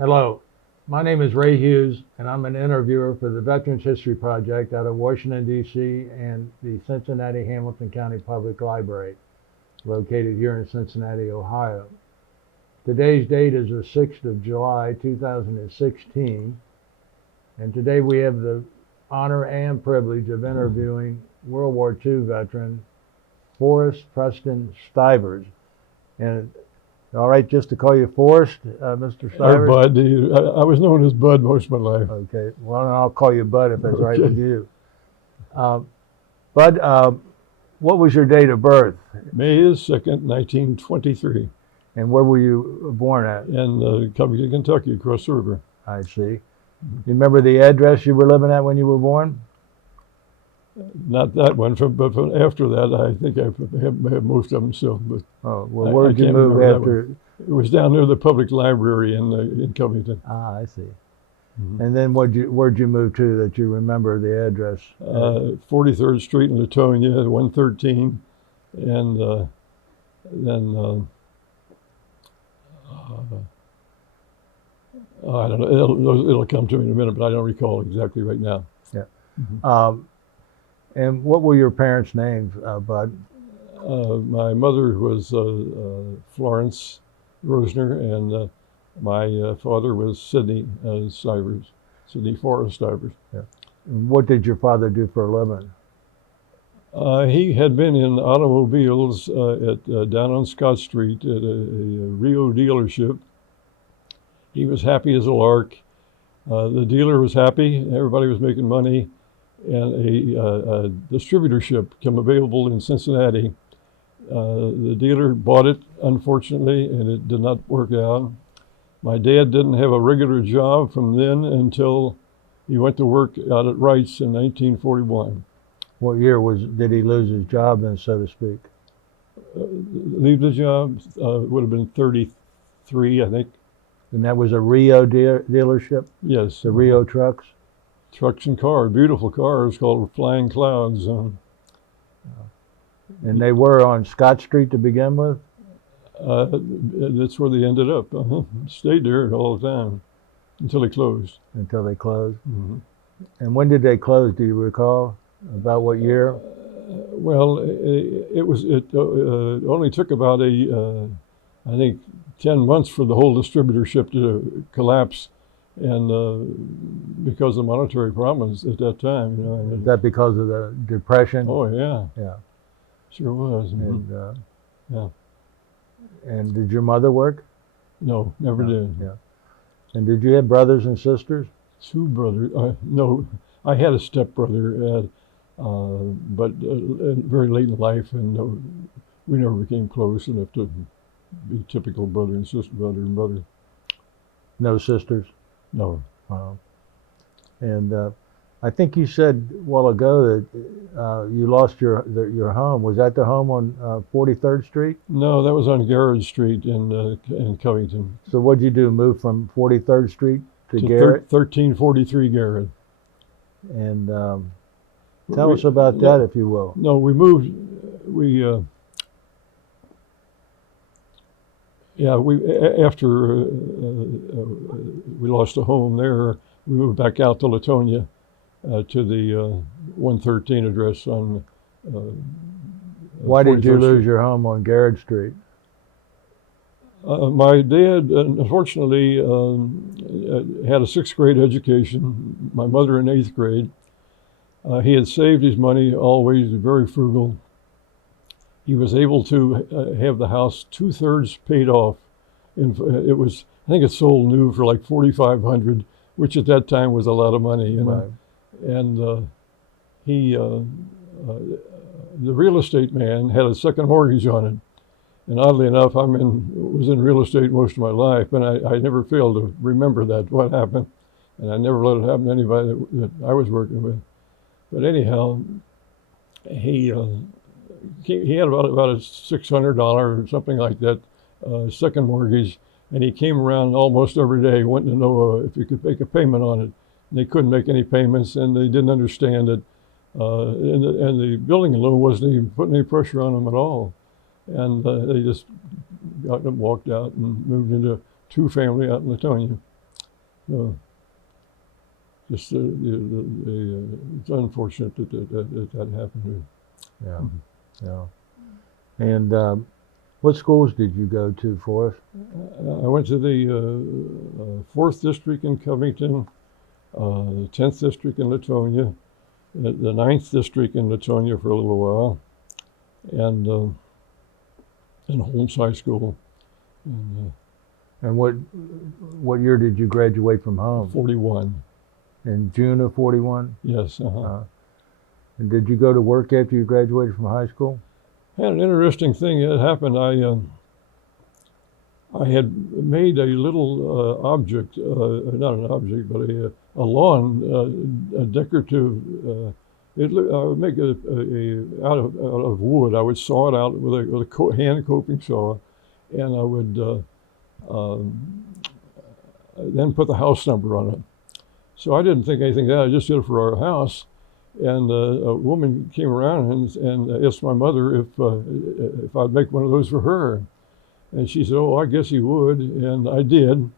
Hello, my name is Ray Hughes, and I'm an interviewer for the Veterans History Project out of Washington, D.C. and the Cincinnati Hamilton County Public Library, located here in Cincinnati, Ohio. Today's date is the 6th of July, 2016, and today we have the honor and privilege of interviewing World War II veteran Forrest Preston Stivers. And all right, just to call you Forrest, Mr. Stivers? Bud. I was known as Bud most of my life. Okay, well, I'll call you Bud if that's right with you. Bud, what was your date of birth? May 2nd, 1923, And where were you born at? in Covington, Kentucky, across the river. I see. You remember the address you were living at when you were born? Not that one, but from after that, I think I have most of them still. But Oh, well, where did you can't move remember that after? one. It was down near the public library in Covington. Ah, I see. Mhm. And then where'd you move to that you remember the address? 43rd Street in Latonia, 113, and then I don't know. It'll come to me in a minute, but I don't recall exactly right now. Yeah. Mhm. And what were your parents' names, Bud? My mother was Florence Rosner, and my father was Sidney Stivers, Sidney Forrest Stivers. And what did your father do for a living? He had been in automobiles down on Scott Street at a Rio dealership. He was happy as a lark. The dealer was happy. Everybody was making money. And a distributorship came available in Cincinnati. The dealer bought it, unfortunately, and it did not work out. My dad didn't have a regular job from then until he went to work out at Wright's in 1941. What year did he lose his job then, so to speak? Leave the job, would have been 33, I think. And that was a Rio dealership, Yes. the Rio trucks? Trucks and cars, beautiful cars called Flying Clouds. And they were on Scott Street to begin with? That's where they ended up. Stayed there all the time until they closed. Until they closed. Mm-hmm. And when did they close? Do you recall? About what year? Well, it only took about I think 10 months for the whole distributorship to collapse, and because of monetary problems at that time, you know. Is that because of the Depression? Oh yeah, Yeah. sure was. Mm-hmm. And Yeah. and did your mother work? No, never did. Yeah. And did you have brothers and sisters? Two brothers. No, I had a stepbrother, but very late in life, and we never became close enough to be typical brother and sister, brother and brother. No sisters? No. And I think you said a while ago that you lost your home. Was that the home on 43rd Street? No, that was on Garrett Street in Covington. So what'd you do? Move from 43rd Street to Garrett? 1343 Garrett. And tell us about that, if you will. No, we moved. After we lost a home there, we moved back out to Latonia to the 113 address on. Why did you 43rd lose Street. your home on Garrett Street? My dad, unfortunately, had a 6th grade education. My mother in 8th grade. He had saved his money, always very frugal. He was able to have the house 2/3 paid off. And it was, I think it sold new for like $4,500, which at that time was a lot of money, you know. Right. And the real estate man had a second mortgage on it. And oddly enough, was in real estate most of my life, but I never failed to remember what happened. And I never let it happen to anybody that I was working with. But anyhow, he had about a $600 or something like that second mortgage, and he came around almost every day wanting to know if he could make a payment on it. And they couldn't make any payments, and they didn't understand it. And the building loan wasn't even putting any pressure on them at all. And they just got up, walked out, and moved into 2-family out in Latonia. Just it's unfortunate that happened. Yeah, yeah. And what schools did you go to, Forrest? I went to the 4th District in Covington, the 10th District in Latonia, the 9th District in Latonia for a little while, and Holmes High School. And what year did you graduate from home? 41. In June of 41? Yes. And did you go to work after you graduated from high school? Had an interesting thing that happened. I had made a little object, not an object, but a lawn, a decorative. I would make out of wood. I would saw it out with a hand coping saw, and I would then put the house number on it. So I didn't think anything of that. I just did it for our house. And a woman came around and asked my mother if I'd make one of those for her. And she said, "Oh, I guess you would." And I did.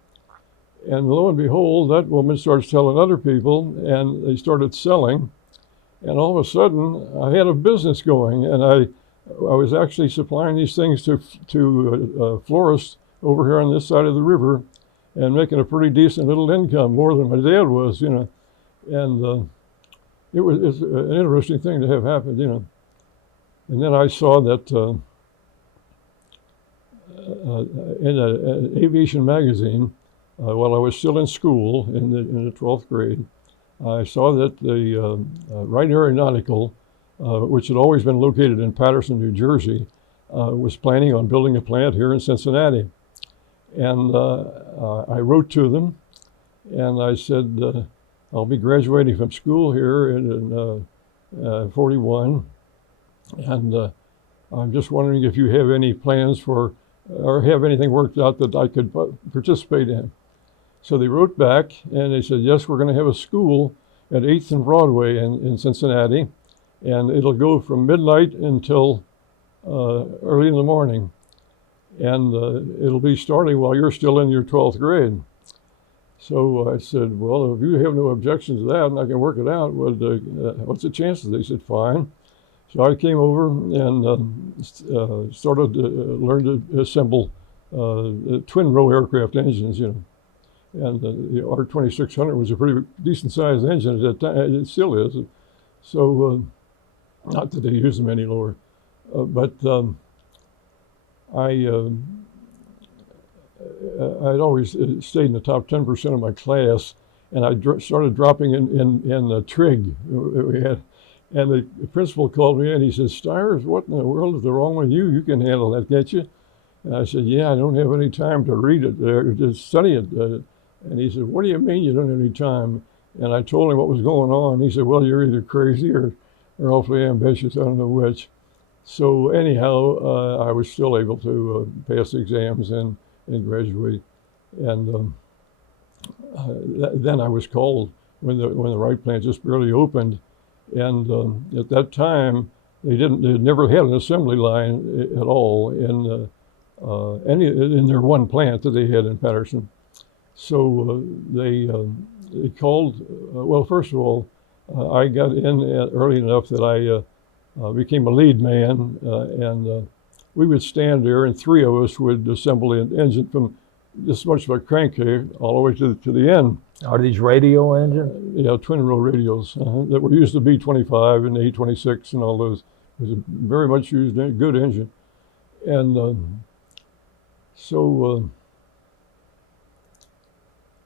And lo and behold, that woman starts telling other people, and they started selling. And all of a sudden, I had a business going, and I was actually supplying these things to florists over here on this side of the river, and making a pretty decent little income, more than my dad was, And it's an interesting thing to have happened, And then I saw that in an aviation magazine, while I was still in school in the 12th grade, I saw that the Wright Aeronautical, which had always been located in Paterson, New Jersey, was planning on building a plant here in Cincinnati. And I wrote to them, and I said, I'll be graduating from school here in 41, and I'm just wondering if you have any plans for, or have anything worked out that I could participate in. So they wrote back, and they said, yes, we're going to have a school at 8th and Broadway in Cincinnati, and it'll go from midnight until early in the morning, and it'll be starting while you're still in your 12th grade. So I said, well, if you have no objections to that and I can work it out, what's the chances? They said, fine. So I came over and started to learn to assemble twin row aircraft engines, And the R2600 was a pretty decent sized engine at that time. It still is. So not that they use them any lower, but I'd always stayed in the top 10% of my class, and I started dropping in trig we had. And the principal called me in. He said, "Stivers, what in the world is wrong with you? You can handle that, can't you?" And I said, "Yeah, I don't have any time to read it or to study it." And he said, "What do you mean you don't have any time?" And I told him what was going on. He said, "Well, you're either crazy or awfully ambitious. I don't know which." So anyhow, I was still able to pass the exams and graduate. And then I was called when the Wright plant just barely opened. And at that time, they never had an assembly line at all in their one plant that they had in Paterson. So they called. Well, first of all, I got in early enough that I became a lead man, and we would stand there, and three of us would assemble an engine from this much of a crankcase all the way to the end. Are these radio engines? Yeah, twin row radials that were used, the B-25 and the A-26 and all those. It was a very much used, good engine. And so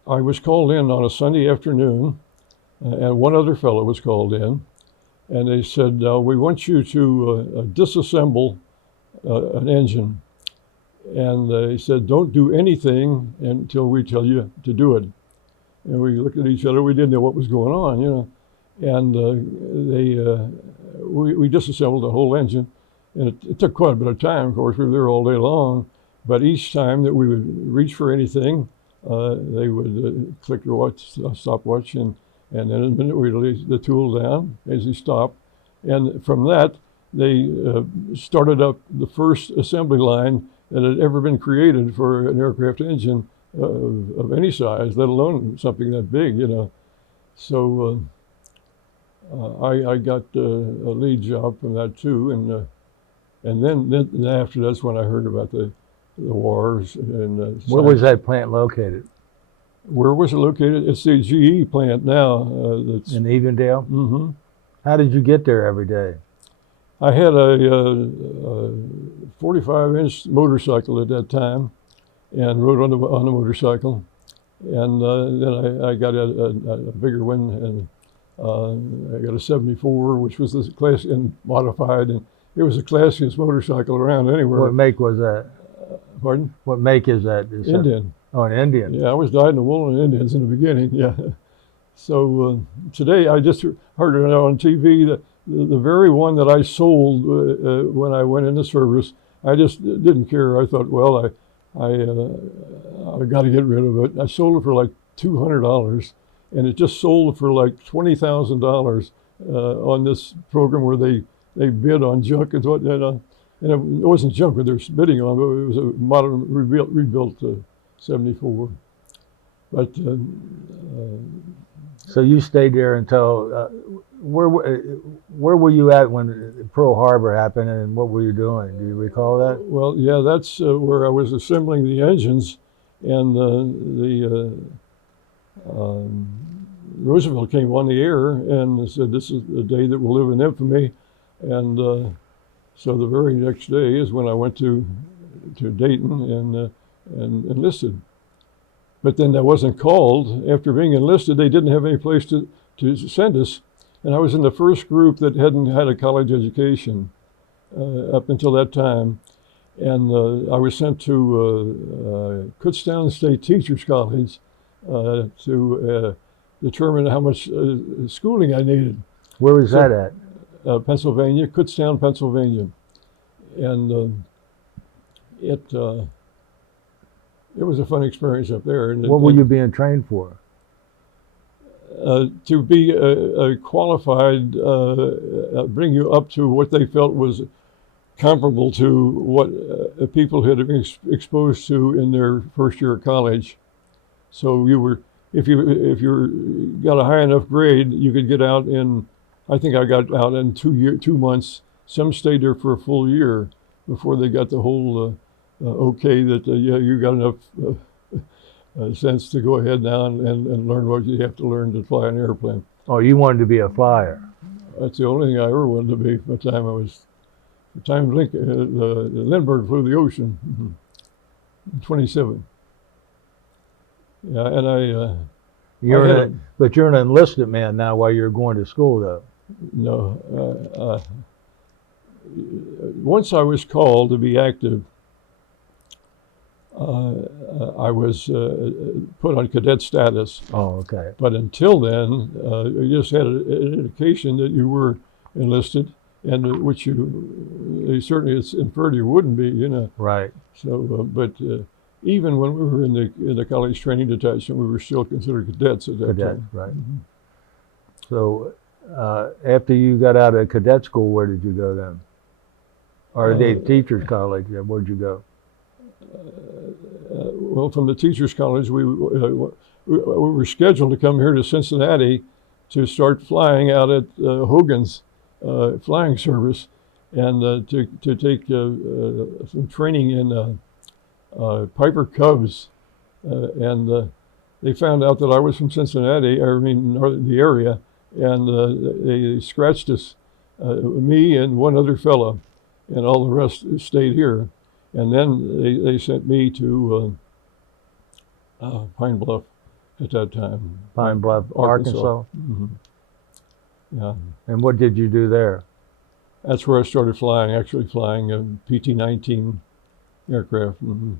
I was called in on a Sunday afternoon, and one other fellow was called in, and they said, "We want you to disassemble an engine." And they said, "Don't do anything until we tell you to do it." And we looked at each other. We didn't know what was going on, And we disassembled the whole engine, and it took quite a bit of time. Of course, we were there all day long. But each time that we would reach for anything, they would click their stopwatch, and then in a minute we'd lay the tool down as they stopped. And from that, they started up the first assembly line that had ever been created for an aircraft engine of any size, let alone something that big, you know. So I got a lead job from that too, and then after that's when I heard about the wars and Where was that plant located? Where was it located? It's the GE plant now. That's In Evendale? hmm How did you get there every day? I had a 45-inch motorcycle at that time, and rode on the motorcycle, and then I got a bigger one, and I got a 74, which was the class and modified, and it was the classiest motorcycle around anywhere. What make was that? Pardon? What make is that? Indian. Oh, an Indian. Yeah, I was dyed in the wool in Indians in the beginning. Yeah. So today I just heard it on TV that the very one that I sold when I went into service, I just didn't care. I thought, well, I got to get rid of it. I sold it for like $200, and it just sold for like $20,000 on this program where they bid on junk and what, and it wasn't junk that they're bidding on, but it was a modern rebuilt 74. But so you stayed there until where were you at when Pearl Harbor happened, and what were you doing? Do you recall that? well, yeah, that's where I was assembling the engines, and Roosevelt came on the air and said, "This is a day that will live in infamy," and so the very next day is when I went to Dayton and enlisted. But then I wasn't called. After being enlisted, they didn't have any place to send us. And I was in the first group that hadn't had a college education up until that time. And I was sent to Kutztown State Teachers College to determine how much schooling I needed. Where was that at? Pennsylvania, Kutztown, Pennsylvania. And it was a fun experience up there. And What were you being trained for? To be qualified, bring you up to what they felt was comparable to what people had been exposed to in their first year of college. So you were, if you got a high enough grade, you could get out in, I think I got out in 2 months. Some stayed there for a full year before they got the whole okay that yeah, you got enough sense to go ahead now and learn what you have to learn to fly an airplane. Oh, you wanted to be a flyer. That's the only thing I ever wanted to be. By the time Lindbergh flew the ocean, 27. Yeah, and But you're an enlisted man now while you're going to school, though. no. Once I was called to be active, I was put on cadet status. Oh, okay. But until then, you just had an indication that you were enlisted, and which they certainly it's inferred you wouldn't be, you know. Right. So, but even when we were in the college training detachment, we were still considered cadets at that time. Right. Mm-hmm. So, after you got out of cadet school, where did you go then? Or the teachers college? Where'd you go? Well, from the teachers college, we were scheduled to come here to Cincinnati to start flying out at Hogan's flying service, and to take some training in Piper Cubs, and they found out that I was from Cincinnati, the area, and they scratched us, me and one other fella, and all the rest stayed here. And then they sent me to Pine Bluff at that time. Pine Bluff, Arkansas. Mm-hmm. Yeah. And what did you do there? That's where I started flying, actually flying a PT-19 aircraft. Mm-hmm.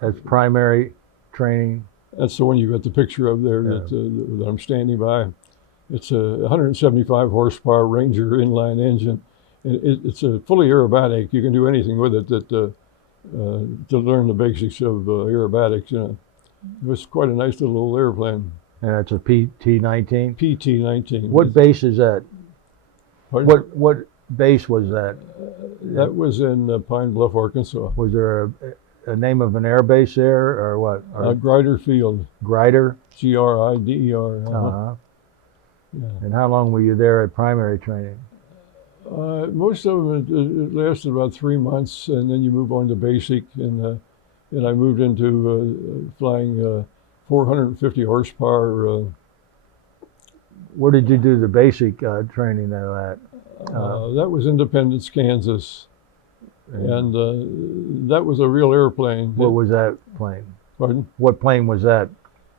As primary training? That's the one you got the picture of there that I'm standing by. It's a 175 horsepower Ranger inline engine. It's a fully aerobatic. You can do anything with it to learn the basics of aerobatics. You know, it was quite a nice little airplane. And it's a PT-19? PT-19. What base is that? Pardon? What base was that? That was in Pine Bluff, Arkansas. Was there a name of an air base there, or what? Or Grider Field, Grider? Grider. Uh-huh. Yeah. And how long were you there at primary training? Most of them, it lasted about 3 months, and then you move on to basic, and I moved into flying 450 horsepower. Where did you do the basic training at? That was Independence, Kansas, and that was a real airplane. What was that plane? Pardon? What plane was that?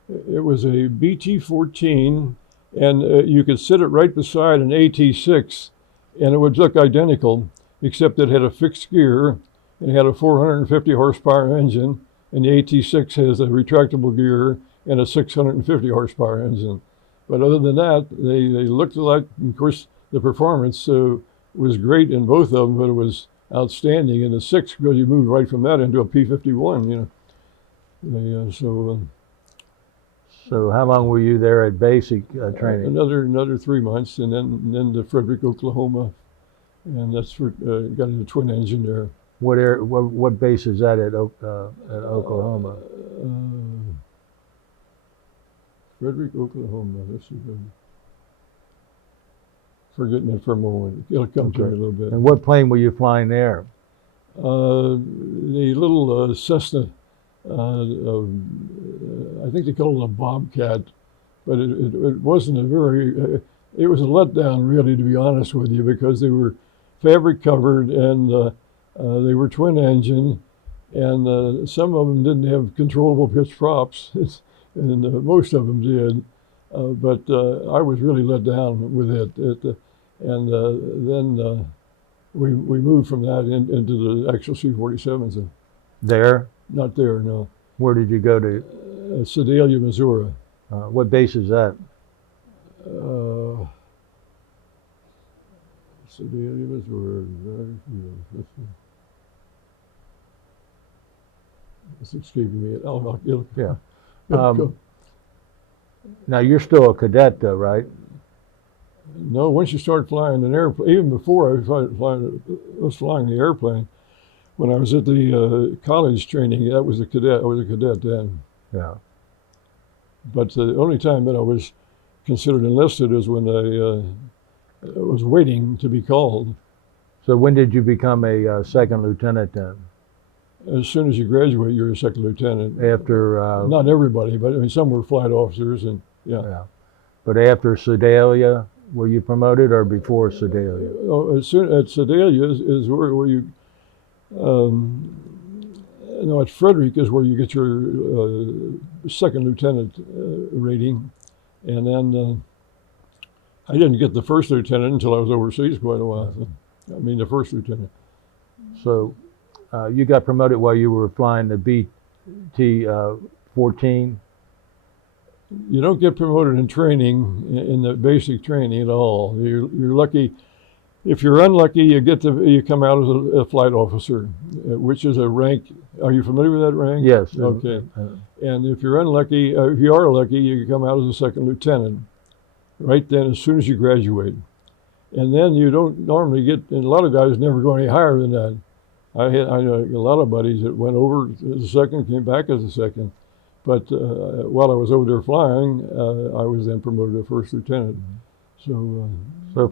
It was a BT-14, and you could sit it right beside an AT-6, and it would look identical, except it had a fixed gear, and it had a 450 horsepower engine, and the AT-6 has a retractable gear and a 650 horsepower engine. But other than that, they looked alike. Of course, the performance was great in both of them, but it was outstanding in the 6 because you moved right from that into a P-51, So how long were you there at basic training? Another 3 months, and then to Frederick, Oklahoma, and that's for got a twin engine there. What base is that at Oklahoma? Frederick, Oklahoma. This is forgetting it for a moment. It'll come to me a little bit. And what plane were you flying there? The little Cessna. I think they call it a Bobcat, but it wasn't a very. It was a letdown, really, to be honest with you, because they were fabric covered and they were twin engine, and some of them didn't have controllable pitch props, and most of them did. But I was really let down with it. Then we moved from that into the actual C-47s. There? Not there, no. Where did you go to? Sedalia, Missouri. What base is that? Sedalia, Missouri. It's escaping me. Yeah. Go. Now you're still a cadet, though, right? No, once you start flying an airplane, even before I was flying the airplane, when I was at the college training, that was a cadet. I was a cadet then. Yeah. But the only time that I was considered enlisted is when I was waiting to be called. So when did you become a second lieutenant then? As soon as you graduate, you're a second lieutenant. After not everybody, but I mean, some were flight officers, and yeah. But after Sedalia, were you promoted, or before Sedalia? Oh, as soon at Sedalia is where you. No, at Frederick is where you get your second lieutenant rating, and then I didn't get the first lieutenant until I was overseas quite a while. I mean, the first lieutenant. So you got promoted while you were flying the BT-14? You don't get promoted in training, in the basic training at all. You're lucky. If you're unlucky, you come out as a flight officer, which is a rank. Are you familiar with that rank? Yes. Okay. And if you're unlucky, if you are lucky, you come out as a second lieutenant, right then as soon as you graduate. And then you don't normally get, and a lot of guys never go any higher than that. I know a lot of buddies that went over as a second, came back as a second. But while I was over there flying, I was then promoted to first lieutenant. So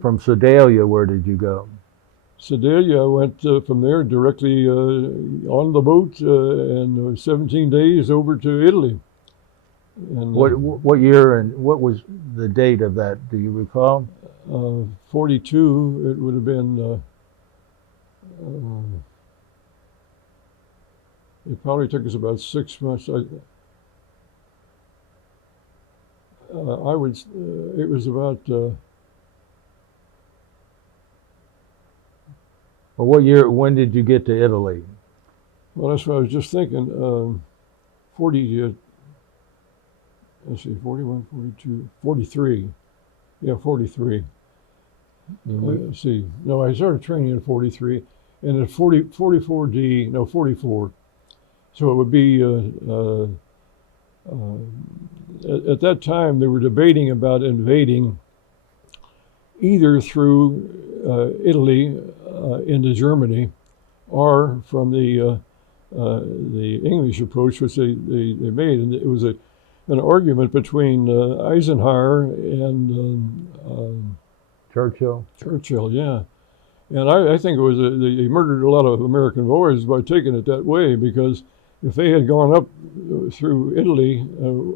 from Sedalia, where did you go? Sedalia, I went from there directly on the boat and 17 days over to Italy. And, what year and what was the date of that? Do you recall? 42. It would have been. It probably took us about 6 months. It was about. Well, what year? When did you get to Italy? Well, that's what I was just thinking. 40. Let's see, 41, 42, 43. Yeah, 43. Let's see. No, I started training in 43, and at 44D, no, 44. So it would be. At that time, they were debating about invading either through Italy into Germany, or from the the English approach, which they made, and it was an argument between Eisenhower and Churchill. Churchill, yeah. And I think it was they murdered a lot of American boys by taking it that way, because if they had gone up through Italy,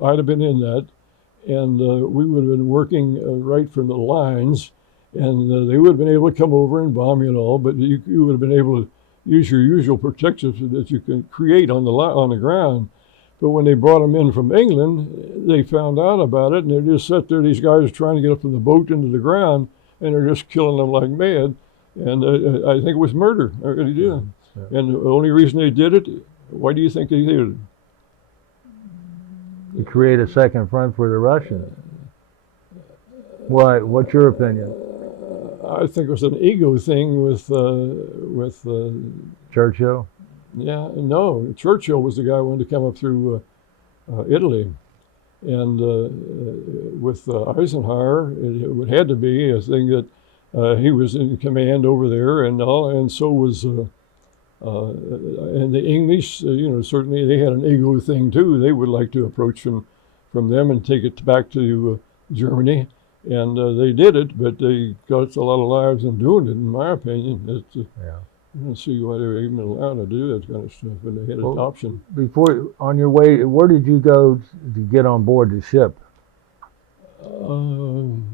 I'd have been in that, and we would have been working right from the lines, and they would have been able to come over and bomb you and all, but you would have been able to use your usual protections that you can create on the ground. But when they brought them in from England, they found out about it, and they just sat there, these guys trying to get up from the boat into the ground, and they're just killing them like mad. And I think it was murder. I really do. Yeah. And the only reason they did it, why do you think they did it? To create a second front for the Russians. Why? What's your opinion? I think it was an ego thing with Churchill. Yeah, no. Churchill was the guy who wanted to come up through Italy, and with Eisenhower, it had to be a thing that he was in command over there, and all, and so was. And the English, certainly they had an ego thing too. They would like to approach from them and take it back to Germany, and they did it, but they got a lot of lives in doing it, in my opinion. I don't see why they were even allowed to do that kind of stuff, but they had an option. Before, on your way, where did you go to get on board the ship? I'm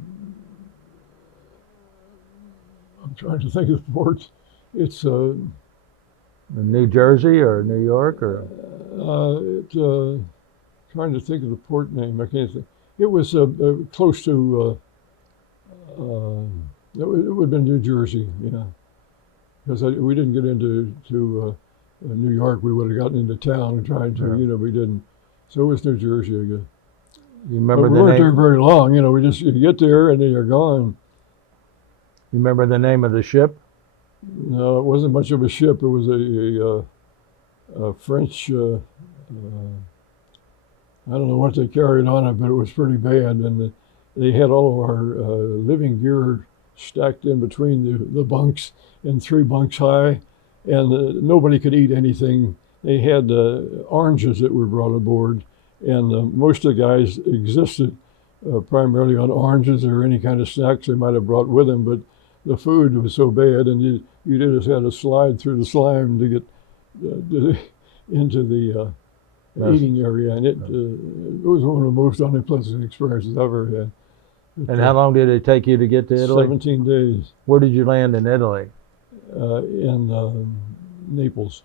trying to think of the ports. It's New Jersey or New York or? Trying to think of the port name. I can't think. It was close to. It would have been New Jersey, yeah. Because we didn't get into New York. We would have gotten into town and tried to, we didn't. So it was New Jersey, I guess. You remember we weren't there very long, we just you get there and then you're gone. You remember the name of the ship? No, it wasn't much of a ship. It was a French, I don't know what they carried on it, but it was pretty bad. And they had all of our living gear stacked in between the bunks, and 3 bunks high, and nobody could eat anything. They had oranges that were brought aboard, and most of the guys existed primarily on oranges or any kind of snacks they might have brought with them, but the food was so bad, and you just had to slide through the slime to get into the eating area, and it was one of the most unpleasant experiences I've ever had. And how long did it take you to get to Italy? 17 days. Where did you land in Italy? In Naples.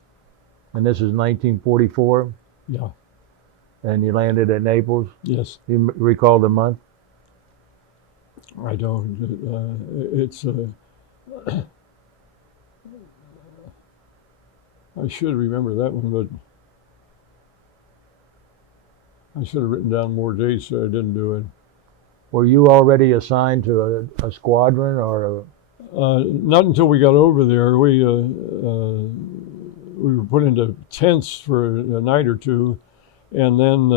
And this is 1944? Yeah. And you landed at Naples? Yes. You recall the month? I don't. It's. I should remember that one, but I should have written down more dates, so I didn't do it. Were you already assigned to a squadron or not until we got over there. We were put into tents for a night or two, and then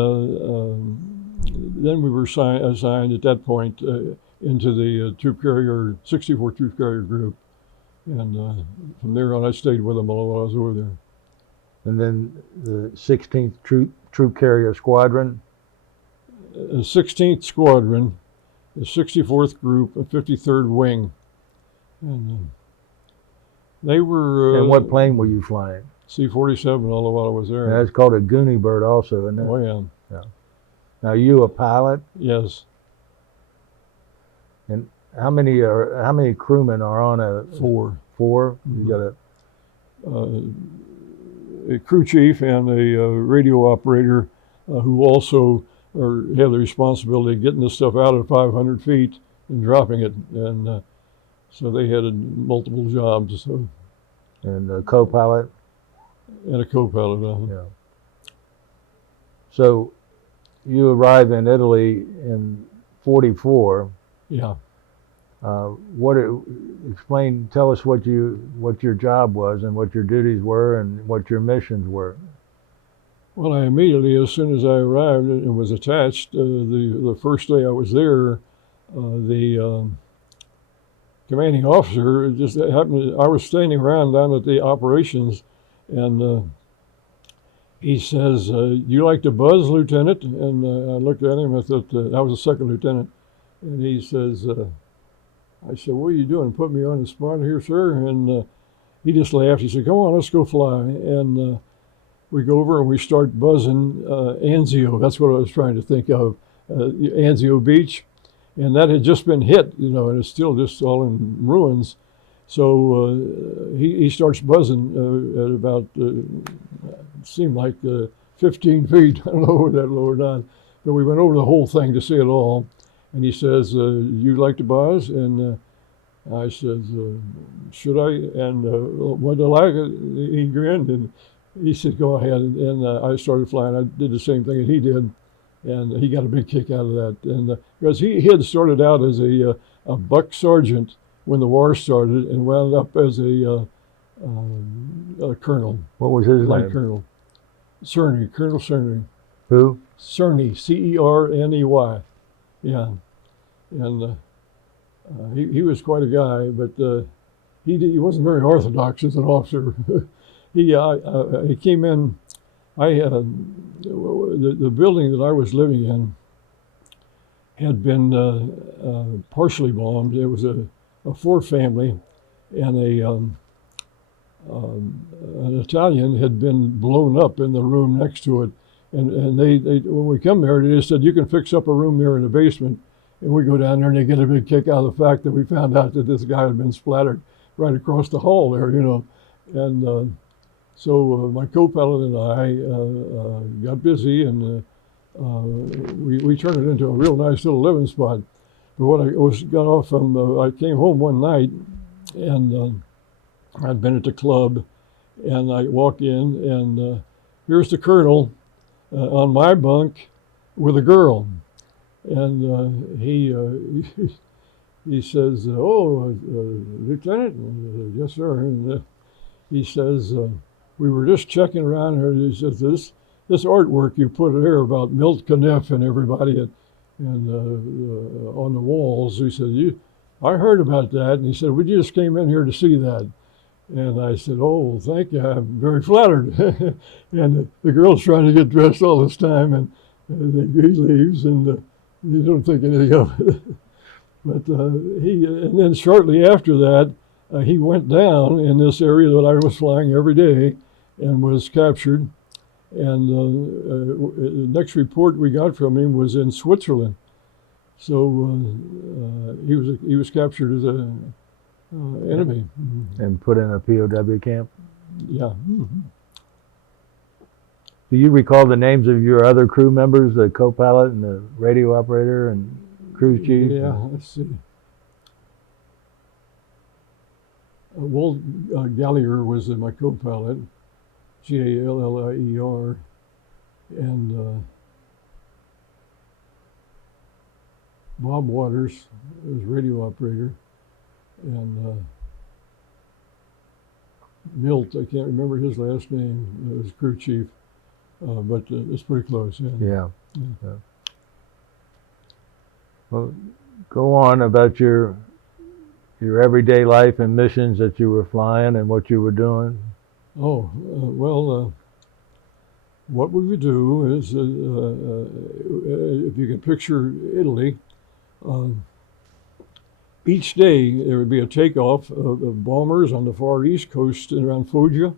we were assigned at that point into the troop carrier, 64 troop carrier group, and from there on I stayed with them while I was over there. And then the 16th troop carrier squadron? 16th squadron, the 64th group, a 53rd wing, and they were. And what plane were you flying? C-47 all the while I was there. And that's called a Goonie bird also, isn't it? Oh yeah. Yeah. Now you a pilot? Yes. And how many crewmen are on a? 4. 4. Mm-hmm. You got a crew chief and a radio operator who also have the responsibility of getting the stuff out at 500 feet and dropping it, and so they had multiple jobs. So. And a co-pilot. And a co-pilot. Yeah. So you arrive in Italy in 44. Yeah. Tell us what your job was and what your duties were and what your missions were. Well, I immediately, as soon as I arrived and was attached, the first day I was there, the commanding officer just happened. I was standing around down at the operations, and he says, "You like to buzz, Lieutenant?" And I looked at him. I thought I was a second lieutenant, and he says, "I said, what are you doing? Put me on the spot here, sir?" And he just laughed. He said, "Come on, let's go fly." And we go over and we start buzzing Anzio. That's what I was trying to think of, Anzio Beach, and that had just been hit, and it's still just all in ruins. So he starts buzzing at about, it seemed like 15 feet. I don't know where that lowered on, but we went over the whole thing to see it all. And he says, "You like to buzz?" And I said, "Should I?" And what I like it, he grinned and he said, "Go ahead." And I started flying. I did the same thing that he did, and he got a big kick out of that. And because he had started out as a buck sergeant when the war started, and wound up as a colonel. What was his Light name? Colonel Cerny, Colonel Cerny. Who? Cerny, Cerney. Yeah, and he was quite a guy, but he wasn't very orthodox as an officer. he came in. The building that I was living in had been partially bombed. It was a four-family, and an Italian had been blown up in the room next to it. And they when we come there, they just said, "You can fix up a room there in the basement." And we go down there and they get a big kick out of the fact that we found out that this guy had been splattered right across the hall there, And so my co-pilot and I got busy, and we turned it into a real nice little living spot. But when got off from, I came home one night, and I'd been at the club, and I walk in, and here's the colonel on my bunk with a girl. And he says, "Oh, Lieutenant?" "Yes, sir." And he says, "We were just checking around here." He says, this artwork you put here about Milt Caniff and everybody and on the walls." He said, "I heard about that." And he said, "We just came in here to see that." And I said, "Oh, thank you. I'm very flattered." And the girl's trying to get dressed all this time, and he leaves, and you don't think anything of it. But and then shortly after that, he went down in this area that I was flying every day and was captured. And the next report we got from him was in Switzerland. So he was captured as an enemy. And put in a POW camp? Yeah. Do you recall the names of your other crew members, the co-pilot and the radio operator and cruise chief? Yeah, let's see. Walt Gallier was my co-pilot, Gallier, and Bob Waters was radio operator, and Milt, I can't remember his last name, was crew chief, but it's pretty close. Yeah. Well, go on about your everyday life and missions that you were flying and what you were doing. Oh, well, what we would do is, if you can picture Italy, each day there would be a takeoff of bombers on the far east coast around Foggia,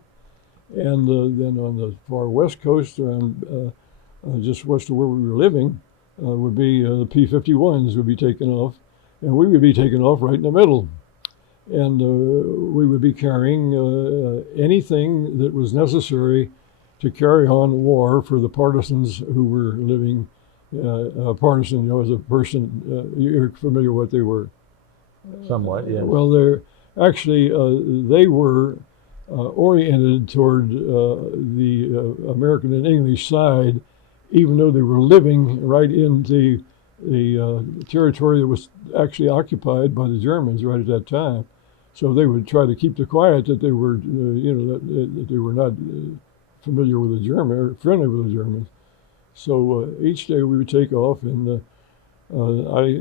and then on the far west coast around just west of where we were living would be the P-51s would be taken off, and we would be taken off right in the middle. And we would be carrying anything that was necessary to carry on war for the partisans who were living. Partisan, as a person, you're familiar with what they were. Somewhat, yeah. Well, they were oriented toward the American and English side, even though they were living right in the territory that was actually occupied by the Germans right at that time. So they would try to keep the quiet that they were, that they were not familiar with the German or friendly with the Germans. So each day we would take off, and I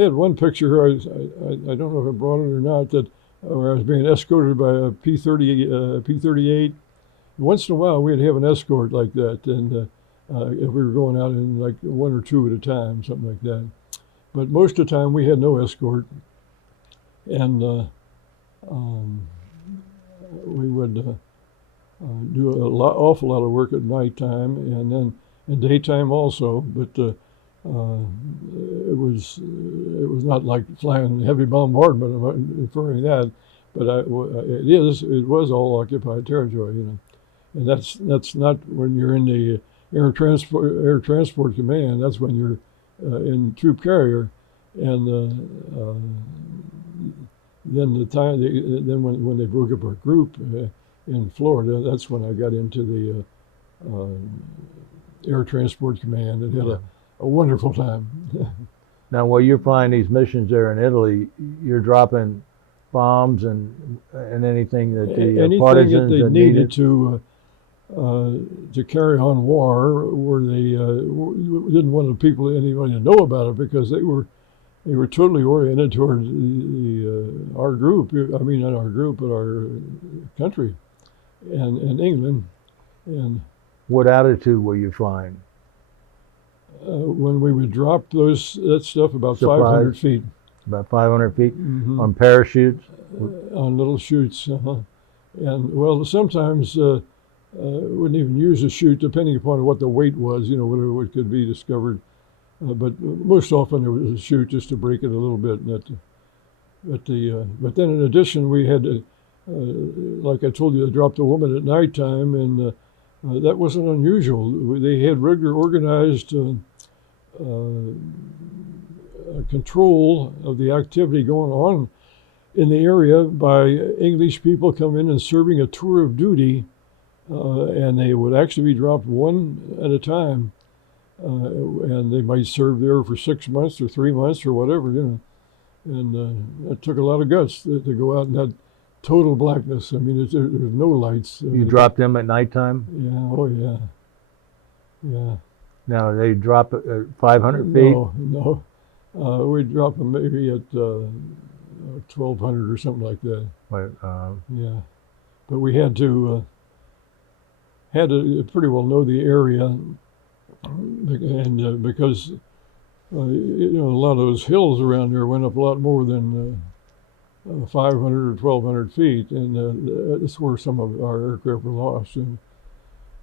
had one picture. I don't know if I brought it or not. That where I was being escorted by a P-38, Once in a while, we'd have an escort like that, and if we were going out in like one or two at a time, something like that. But most of the time, we had no escort, and um, we would do awful lot of work at nighttime, and then in daytime also. But it was not like flying heavy bombardment. I'm not referring to that, but it was all occupied territory, and that's not when you're in the air transport command. That's when you're in troop carrier, and then when they broke up our group in Florida, that's when I got into the air transport command and had a wonderful time. Now, while you're flying these missions there in Italy, you're dropping bombs and anything that the Anything partisans that they that needed to carry on war, where they didn't want anybody to know about it, because they were totally oriented toward our group. I mean, not our group, but our country, and England. And What altitude were you flying? when we would drop that stuff about Supplies. 500 feet About 500 feet Mhm. on parachutes? On little chutes. And well, sometimes wouldn't even use a chute, depending upon what the weight was, whatever it could be discovered. But most often there was a chute just to break it a little bit. But then in addition, we had to, like I told you, to drop the woman at nighttime, and that wasn't unusual. They had regular organized control of the activity going on in the area by English people coming in and serving a tour of duty, and they would actually be dropped one at a time, and they might serve there for 6 months or 3 months or whatever, and it took a lot of guts to go out in that total blackness. I mean, there's no lights. You dropped them at nighttime? Yeah, oh yeah, yeah. Now, they drop at 500 feet? No. We'd drop them maybe at 1,200 or something like that. But, Yeah, but we had to pretty well know the area, and because a lot of those hills around there went up a lot more than 500 or 1,200 feet, and that's where some of our aircraft were lost.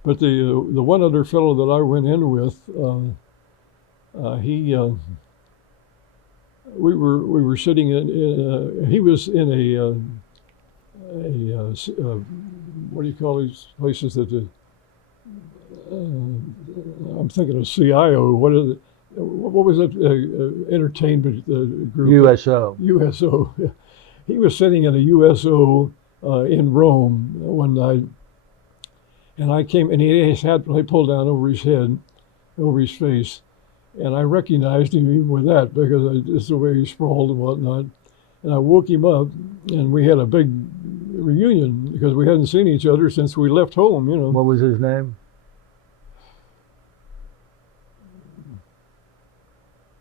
But the one other fellow that I went in with, we were sitting in he was in a what do you call these places that I'm thinking of CIO. What was it? Entertainment group. USO. USO. He was sitting in a USO in Rome one night, and I came, and he had his hat pulled down over his head, over his face, and I recognized him even with that, because it's the way he sprawled and whatnot. And I woke him up, and we had a big reunion, because we hadn't seen each other since we left home, What was his name?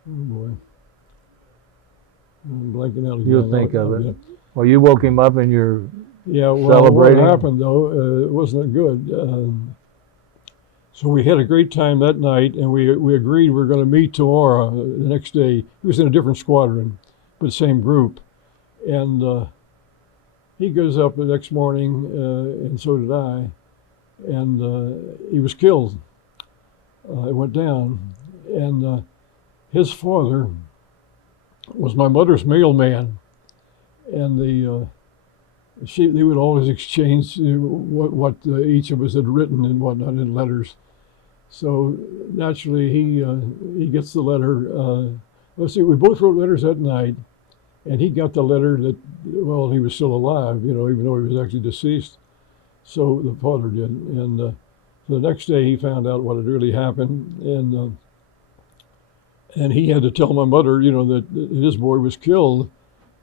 Oh boy. I'm blanking out again. You'll think of it. Well, you woke him up and you're Yeah, well, celebrating? what happened though, it wasn't good. So we had a great time that night, and we agreed we were going to meet tomorrow, the next day. He was in a different squadron, but same group. And he goes up the next morning, and so did I, and he was killed. It went down, and his father was my mother's mailman, and they would always exchange what each of us had written and whatnot in letters. So naturally, he gets the letter. Let's see, we both wrote letters that night, and he got the letter that, well, he was still alive, even though he was actually deceased. So the father did, and so the next day he found out what had really happened, and he had to tell my mother, that his boy was killed.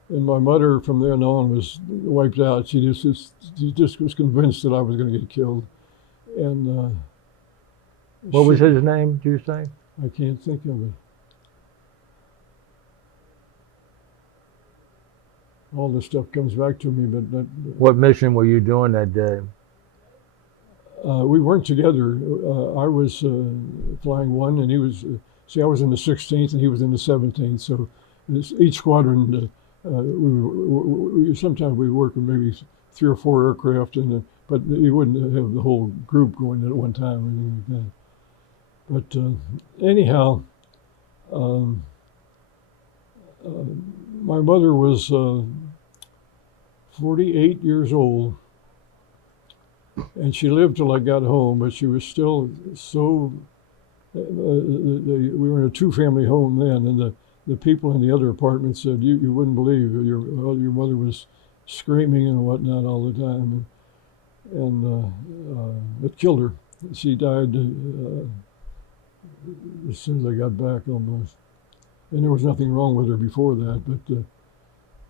And my mother, from then on, was wiped out. She just was convinced that I was going to get killed. And What was his name, did you say? I can't think of it. All this stuff comes back to me, but What mission were you doing that day? We weren't together. I was flying one, and he was. I was in the 16th, and he was in the 17th. So each squadron, sometimes we work with maybe 3 or 4 aircraft, but you wouldn't have the whole group going at one time or anything like that. But anyhow, my mother was 48 years old, and she lived till I got home, but she was still so. We were in a 2-family home then, and the people in the other apartment said, you wouldn't believe your mother was screaming and whatnot all the time, and it killed her. She died as soon as I got back almost, and there was nothing wrong with her before that, but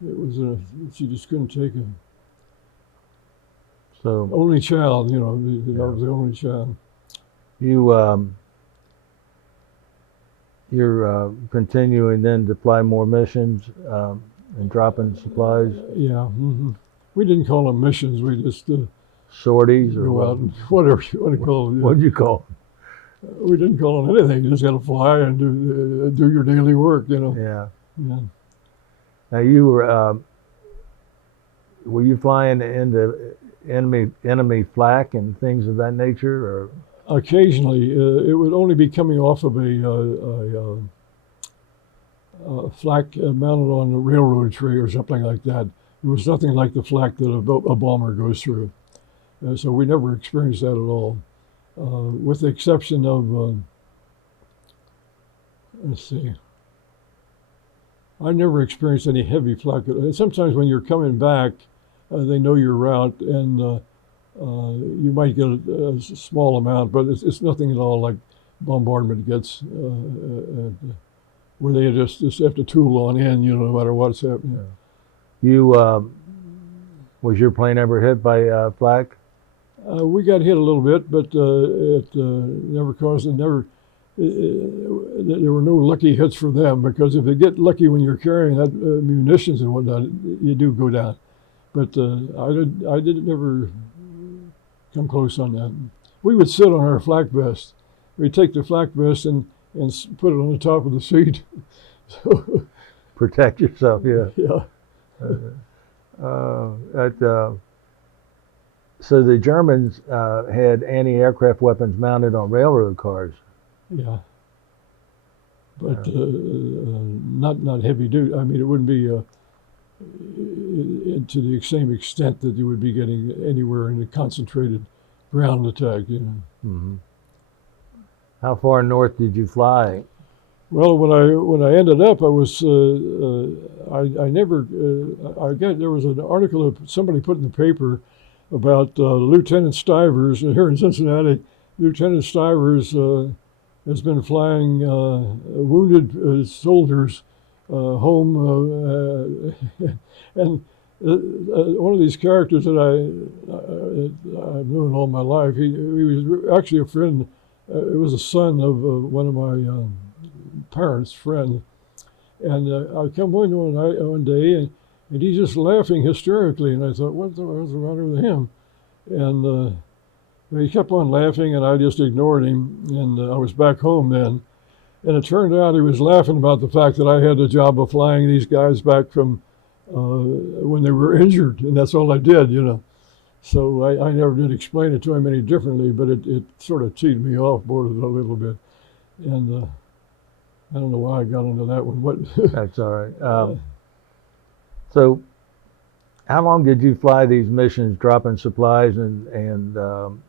it was she just couldn't take it. So only child, I was the only child. You're continuing then to fly more missions and dropping supplies? Yeah. Mm-hmm. We didn't call them missions. We just sorties or go out and whatever you want to call them. What did you call them? We didn't call them anything. You just got to fly and do your daily work, Yeah. Yeah. Now you were you flying into enemy flak and things of that nature, or? Occasionally, it would only be coming off of a flak mounted on a railroad tray or something like that. It was nothing like the flak that a bomber goes through. So we never experienced that at all, with the exception of, let's see, I never experienced any heavy flak. Sometimes when you're coming back, they know your route, and you might get a small amount, but it's nothing at all like bombardment gets, where they just have to tool on in, no matter what's happening. You was your plane ever hit by flak? We got hit a little bit, but it never caused it. There were no lucky hits for them, because if they get lucky when you're carrying that munitions and whatnot, you do go down. But I didn't ever come close on that. We would sit on our flak vest. We'd take the flak vest and put it on the top of the seat. So, protect yourself, yeah. Yeah. So the Germans had anti-aircraft weapons mounted on railroad cars. Yeah. But not heavy duty. I mean, it wouldn't be to the same extent that you would be getting anywhere in a concentrated ground attack. Mm-hmm. How far north did you fly? Well, when I ended up, I was I never I got there was an article that somebody put in the paper about Lieutenant Stivers here in Cincinnati. Lieutenant Stivers has been flying wounded soldiers home, and one of these characters that I've known all my life. He was actually a friend. It was a son of one of my parents' friend, and I come in one day, and he's just laughing hysterically, and I thought, what's the matter with him? And he kept on laughing, and I just ignored him, and I was back home then. And it turned out he was laughing about the fact that I had the job of flying these guys back from when they were injured, and that's all I did, So I never did explain it to him any differently, but it sort of teed me off, boarded a little bit. And I don't know why I got into that one. That's all right. So how long did you fly these missions, dropping supplies and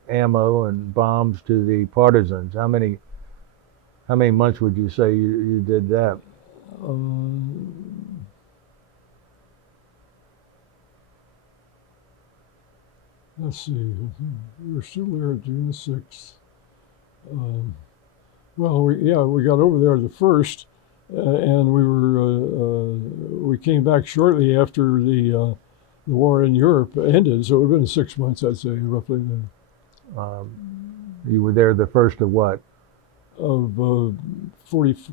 ammo and bombs to the partisans? How many months would you say you did that? Let's see. We were still there June the 6th. Well, we got over there the 1st, and we came back shortly after the war in Europe ended. So it would have been 6 months, I'd say, roughly. You were there the 1st of what? Of 44.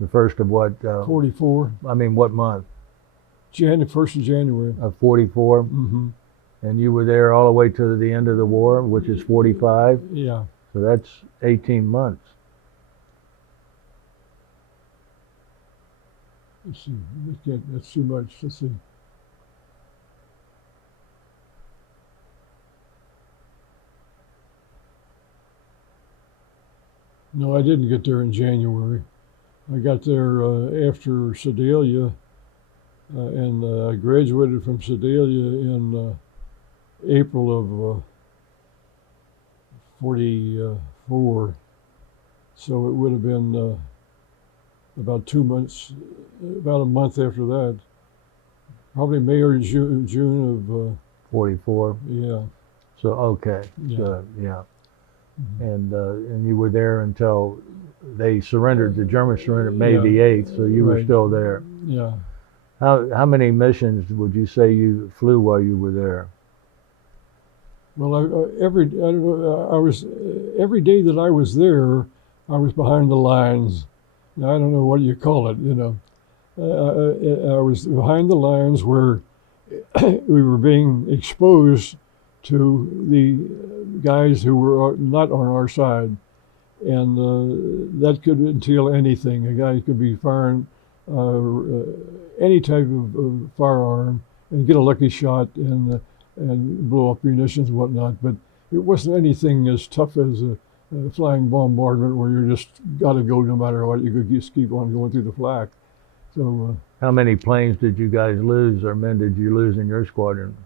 The 1st of what? 44. I mean, what month? 1st of January. Of 44? Mm-hmm. And you were there all the way to the end of the war, which is 45. Yeah. So that's 18 months. Let's see. That's too much. Let's see. No, I didn't get there in January. I got there after Sedalia, and I graduated from Sedalia in April of 44. So it would have been about 2 months, about a month after that. Probably May or June of 44. Yeah. So okay. Yeah. So, yeah. And you were there until they surrendered. The Germans surrendered May the 8th. So you were Right. still there. Yeah. How many missions would you say you flew while you were there? Well, every day that I was there, I was behind the lines. Now, I don't know what you call it, you know. I was behind the lines where we were being exposed to the guys who were not on our side. And that could entail anything. A guy could be firing any type of firearm and get a lucky shot and blow up munitions and whatnot. But it wasn't anything as tough as a flying bombardment where you just got to go no matter what. You could just keep on going through the flak. So. How many planes did you guys lose, or men did you lose in your squadron?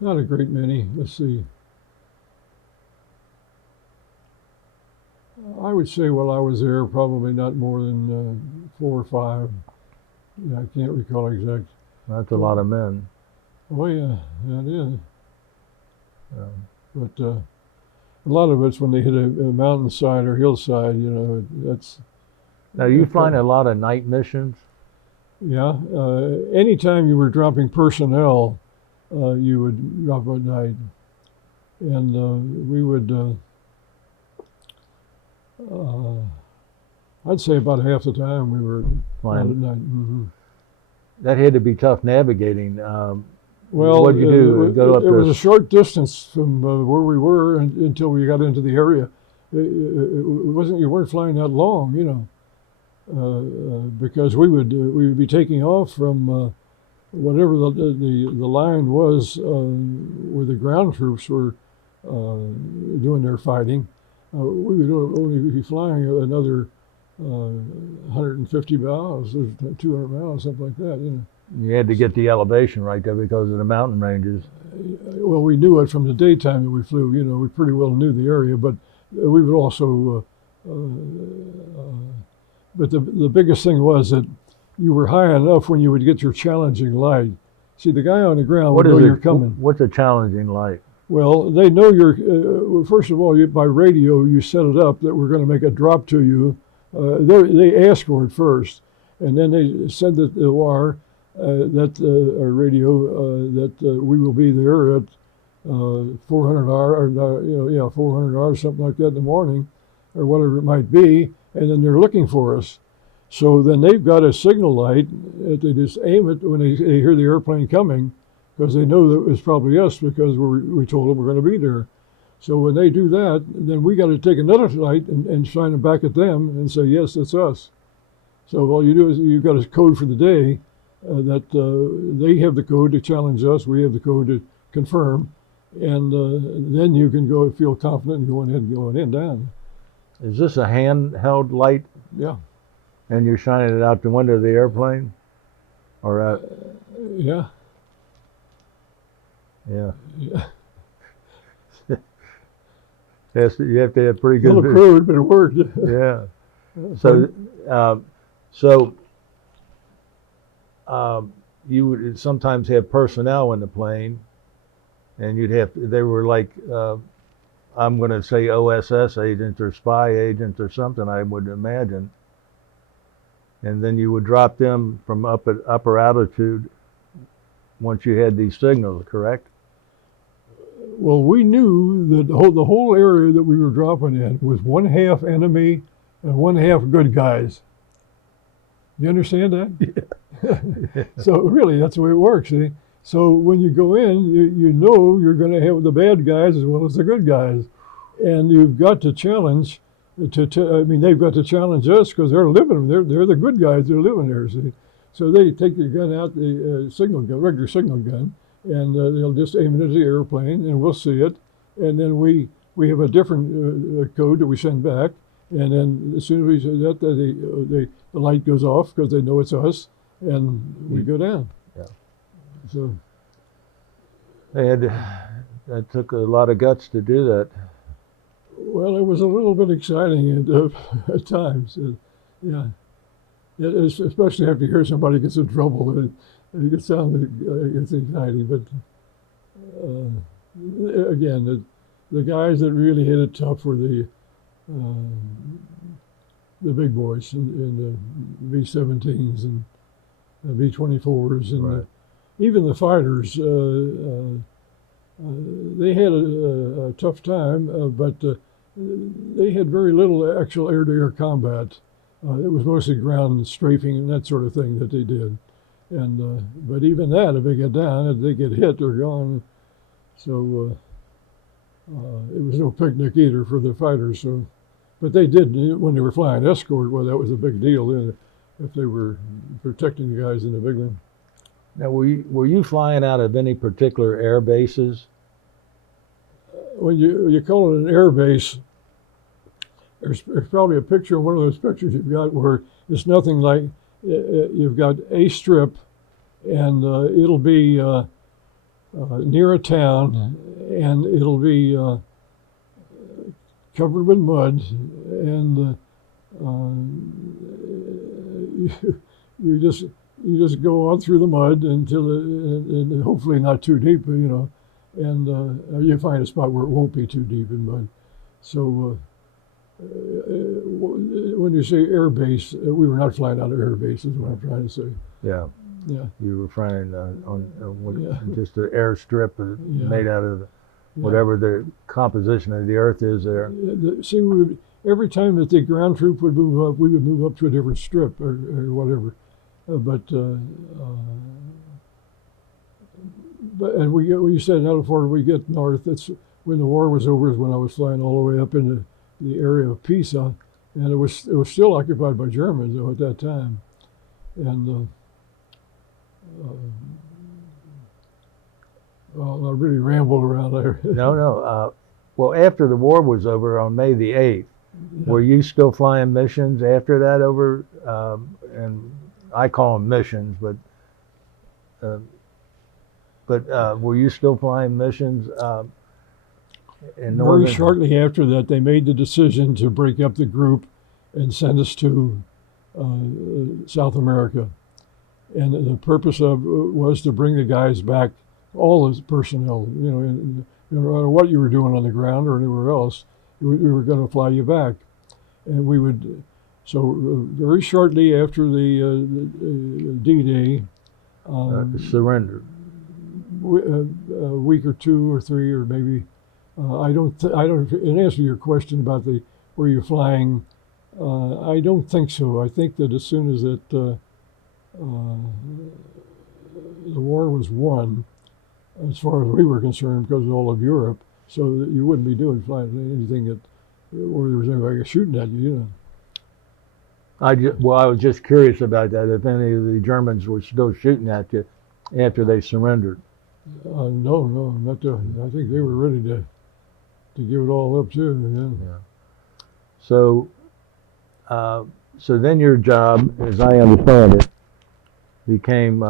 Not a great many. Let's see. I would say while I was there, probably not more than 4 or 5. Yeah, I can't recall exact. That's a lot of men. Oh yeah, that is. But a lot of it's when they hit a mountainside or hillside. You know, that's. Now you flying a lot of night missions. Yeah. Anytime you were dropping personnel, you would drop at night, and we would. I'd say about half the time we were out at night. Mm-hmm. That had to be tough navigating. Well, what did you do? It was a short distance from where we were until we got into the area. It wasn't. You weren't flying that long, you know, because we would be taking off from whatever the line was where the ground troops were doing their fighting. We would only be flying another 150 miles, 200 miles, something like that, you know. You had to get the elevation right there because of the mountain ranges. Well, we knew it from the daytime that we flew. You know, we pretty well knew the area, but we would also. But the biggest thing was that you were high enough when you would get your challenging light. See, the guy on the ground would know you're coming. What's a challenging light? Well, they know you're. First of all, by radio, you set it up that we're going to make a drop to you. They ask for it first, and then they send the wire. Our radio that we will be there at 400 hour, or 400 hours, something like that in the morning, or whatever it might be, and then they're looking for us. So then they've got a signal light that they just aim it when they hear the airplane coming, because they know that it's probably us because we told them we're going to be there. So when they do that, then we got to take another light and shine it back at them and say, yes, it's us. So all you do is you've got a code for the day. That they have the code to challenge us, we have the code to confirm, and then you can go feel confident and going in down. Is this a handheld light? Yeah. And you're shining it out the window of the airplane, or yeah. Yeah. Yes, you have to have pretty good. A little crude, but it worked. Yeah. You would sometimes have personnel in the plane, and they were like, I'm going to say OSS agents or spy agents or something, I would imagine. And then you would drop them from upper altitude once you had these signals, correct? Well, we knew that the whole area that we were dropping in was 1/2 enemy and 1/2 good guys. You understand that? So really, that's the way it works. See? So when you go in, you know you're going to have the bad guys as well as the good guys, and you've got to challenge. I mean, they've got to challenge us because they're living. They're the good guys. They're living there. See? So they take the gun out, the signal gun, regular signal gun, and they'll just aim it at the airplane, and we'll see it, and then we have a different code that we send back, and then as soon as we say that, the light goes off because they know it's us, and we go down. Yeah. So that took a lot of guts to do that. well, it was a little bit exciting at times. Yeah, especially after you hear somebody gets in trouble, it can sound it's exciting. But again, the guys that really hit it tough were the big boys in the B-17s and the B-24s, and Right. even the fighters. They had a tough time, but they had very little actual air-to-air combat. It was mostly ground strafing and that sort of thing that they did. And but even that, if they get down, if they get hit, they're gone. So it was no picnic either for the fighters. So, but they did when they were flying escort. Well, that was a big deal if they were protecting the guys in the big one. Now, were you flying out of any particular air bases? When you call it an air base, there's probably a picture, one of those pictures you've got where it's nothing like, you've got a strip, and it'll be near a town, and it'll be covered with mud, and you just go on through the mud until and hopefully not too deep, and you find a spot where it won't be too deep in mud. So when you say air base, we were not flying out of air base, is what I'm trying to say. Yeah. Yeah. You were flying on Yeah. just an airstrip Yeah. made out of whatever the composition of the earth is there. See, every time that the ground troop would move up, we would move up to a different strip or whatever. And we said now before we get north, that's when the war was over, is when I was flying all the way up into the area of Pisa, and it was still occupied by Germans though at that time, and well, I really rambled around there. No. Well, after the war was over on May the 8th, were you still flying missions after that over? And I call them missions, but were you still flying missions in northern? Very shortly after that, they made the decision to break up the group and send us to South America. And the purpose was to bring the guys back, all the personnel, no matter what you were doing on the ground or anywhere else, we were going to fly you back. And we would, so very shortly after the D-Day, surrendered. a week or two or three, or maybe, I don't, in answer to your question about where you're flying, I don't think so. I think that as soon as the war was won, as far as we were concerned, because of all of Europe, so that you wouldn't be flying anything where there was anybody shooting at you, I was just curious about that, if any of the Germans were still shooting at you after they surrendered. No, not to, I think they were ready to give it all up too. Yeah. So then your job, as I understand it, became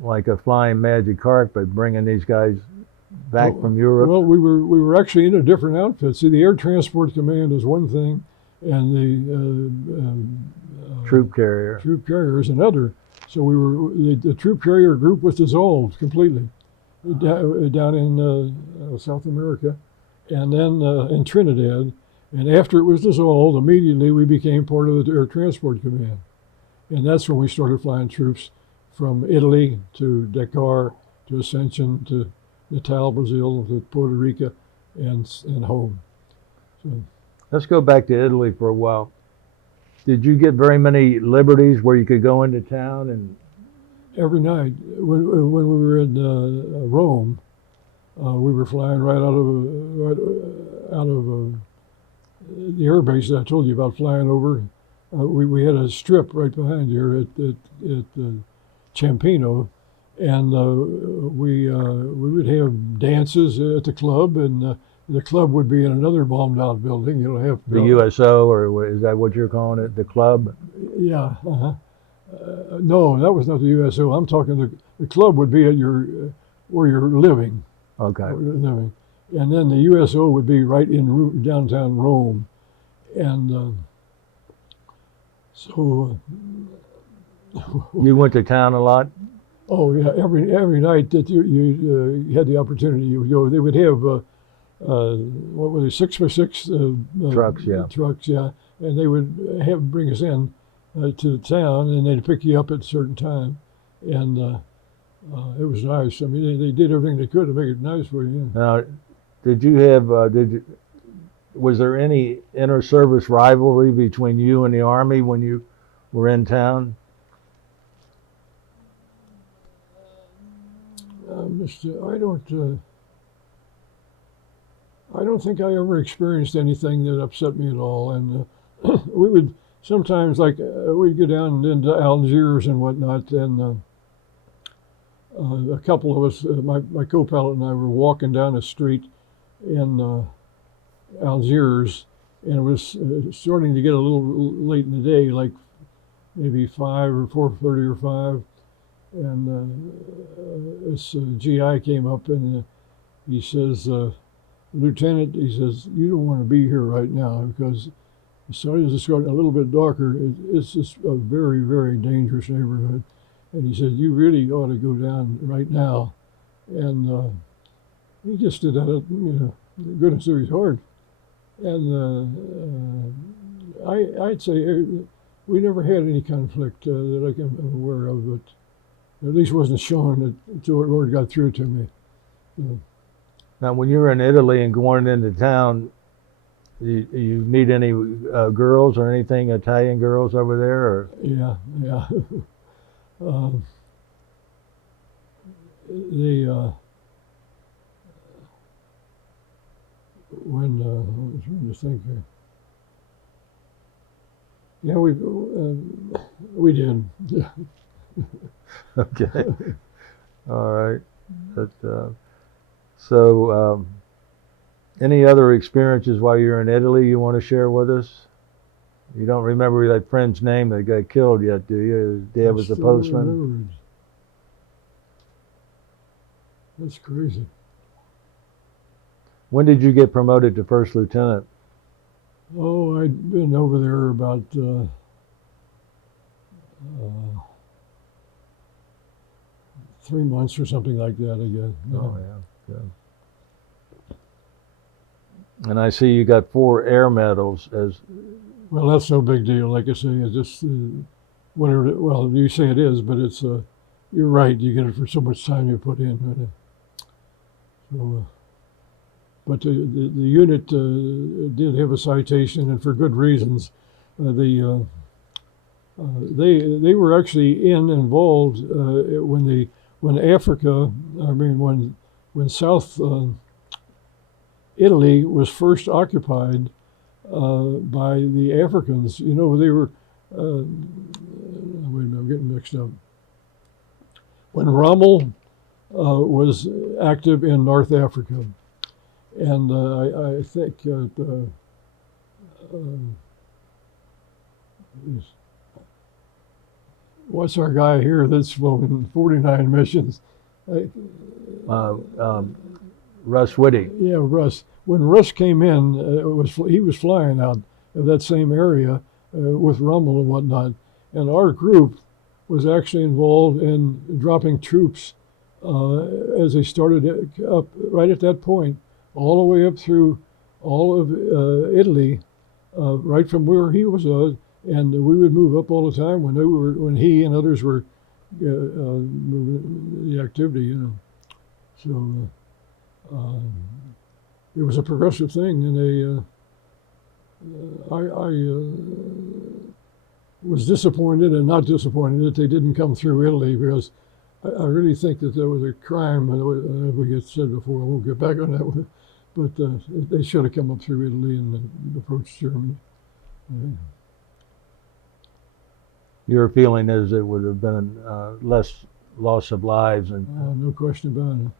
like a flying magic carpet, bringing these guys back from Europe. Well, we were actually in a different outfit. See, the Air Transport Command is one thing, and the troop carrier. Troop carrier is another. So the troop carrier group was dissolved completely down in South America, and then in Trinidad. And after it was dissolved, immediately we became part of the Air Transport Command. And that's when we started flying troops from Italy to Dakar to Ascension to Natal, Brazil, to Puerto Rico, and home. So, let's go back to Italy for a while. Did you get very many liberties where you could go into town and? Every night when we were in Rome, we were flying right out of the air base that I told you about flying over. We had a strip right behind here at Ciampino, and we would have dances at the club, and the club would be in another bombed out building. You know, have The USO, or is that what you're calling it? The club? Yeah. Uh-huh. No, that was not the USO. I'm talking the club would be at where you're living. Okay. Where you're living. And then the USO would be right in downtown Rome. And so. You went to town a lot? Oh, yeah. Every night that you had the opportunity, you would go. They would have, what were they, 6x6 Trucks, yeah. Trucks, yeah. And they would bring us in to the town, and they'd pick you up at a certain time, and it was nice. I mean, they did everything they could to make it nice for you. Now, did you have? Was there any inter-service rivalry between you and the Army when you were in town? I don't think I ever experienced anything that upset me at all, and we would. Sometimes, like, we'd go down into Algiers and whatnot, and a couple of us, my co-pilot and I, were walking down a street in Algiers, and it was starting to get a little late in the day, like maybe 5 or 4:30 or 5, and this GI came up, and he says, Lieutenant, he says, you don't want to be here right now, because it's gotten a little bit darker. It's just a very, very dangerous neighborhood. And he said, you really ought to go down right now. And he just did that, the goodness of his heart. And I'd say we never had any conflict that I can am aware of, but at least wasn't shown until word got through to me. Now, when you were in Italy and going into town, you meet any girls or anything, Italian girls over there? Or? Yeah. When I was trying to think here. Yeah, we did. Yeah. Okay. All right. But, so, any other experiences while you're in Italy you want to share with us? You don't remember that friend's name that got killed yet, do you? His dad was the postman. Remembered. That's crazy. When did you get promoted to first lieutenant? Oh, I'd been over there about 3 months or something like that, I guess. Oh, yeah. Good. And I see you got 4 air medals as. Well, that's no big deal. Like I say, it's just whatever. Well, you say it is, but it's you're right. You get it for so much time you put in. Right? So, but the unit did have a citation, and for good reasons. They were actually involved when Africa. I mean, when South Italy was first occupied by the Africans. You know, they were, wait a minute, I'm getting mixed up. When Rommel was active in North Africa, and I think what's our guy here that's flown 49 missions? Russ Whitty. Yeah, Russ. When Russ came in, he was flying out of that same area with Rommel and whatnot, and our group was actually involved in dropping troops as they started up right at that point, all the way up through all of Italy, right from where he was, and we would move up all the time when he and others were moving the activity, you know. So. It was a progressive thing, and was disappointed and not disappointed that they didn't come through Italy, because I really think that there was a crime. We get said before, I won't get back on that one, but they should have come up through Italy and approached Germany. Your feeling is it would have been less loss of lives and No question about it.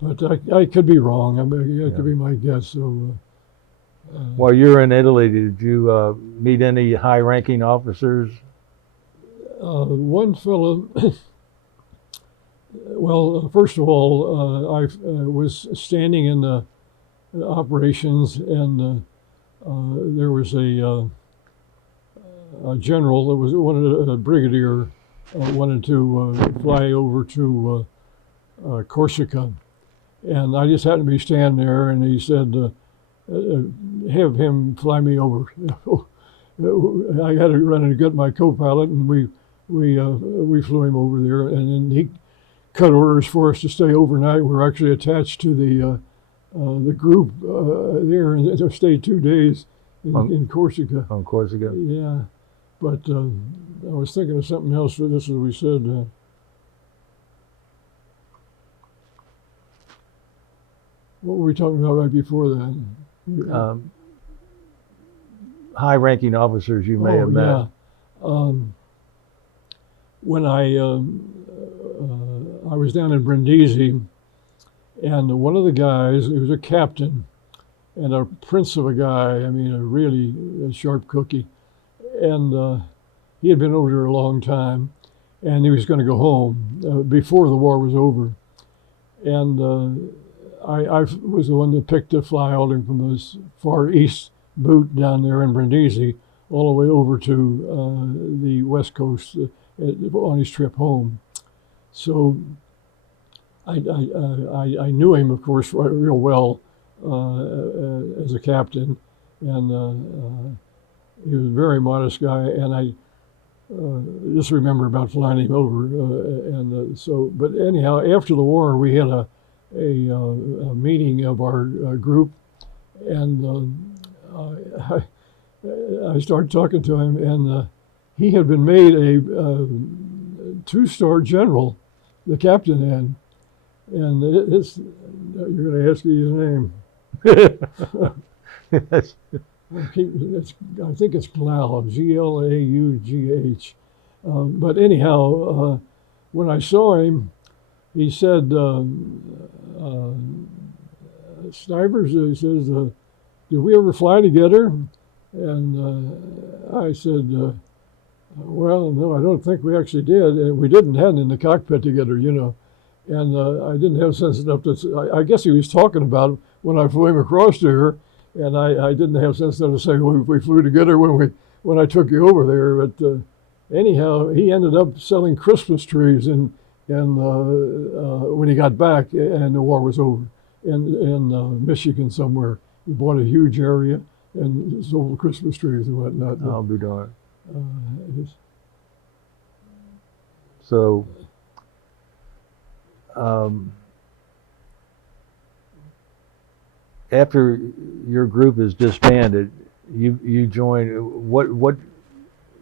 But I could be wrong. I mean, that could be my guess. So, while you were in Italy, did you meet any high-ranking officers? one fellow, well, first of all, I was standing in the operations, and there was a general that was wanted a brigadier wanted to fly over to Corsica, and I just happened to be standing there, and he said, "Have him fly me over." I had to run and get my co-pilot, and we flew him over there, and then he cut orders for us to stay overnight. We were actually attached to the group there, and they stayed 2 days in Corsica. On Corsica? Yeah, but I was thinking of something else for this, as we said. What were we talking about right before that? High-ranking officers you may have met. Yeah. When I was down in Brindisi, and one of the guys, he was a captain and a prince of a guy, I mean, a really sharp cookie, and he had been over there a long time, and he was going to go home before the war was over. And I was the one that picked to fly all in from this far east boot down there in Brindisi all the way over to the west coast on his trip home. So I knew him, of course, real well as a captain, and he was a very modest guy, and I just remember about flying him over. But anyhow, after the war, we had a meeting of our group, and I started talking to him, and he had been made a 2-star general, the captain had, and you're going to ask me his name. I think it's Glaugh, Glaugh. But anyhow, when I saw him, he said, Stivers, he says, did we ever fly together? And I said, well, no, I don't think we actually did. And we hadn't in the cockpit together, you know. And I didn't have sense enough to, I guess he was talking about when I flew him across there, and I didn't have sense enough to say, well, we flew together when I took you over there. But anyhow, he ended up selling Christmas trees and when he got back and the war was over in Michigan somewhere. He bought a huge area and sold Christmas trees and whatnot. I'll be darned. So, after your group is disbanded, you join. What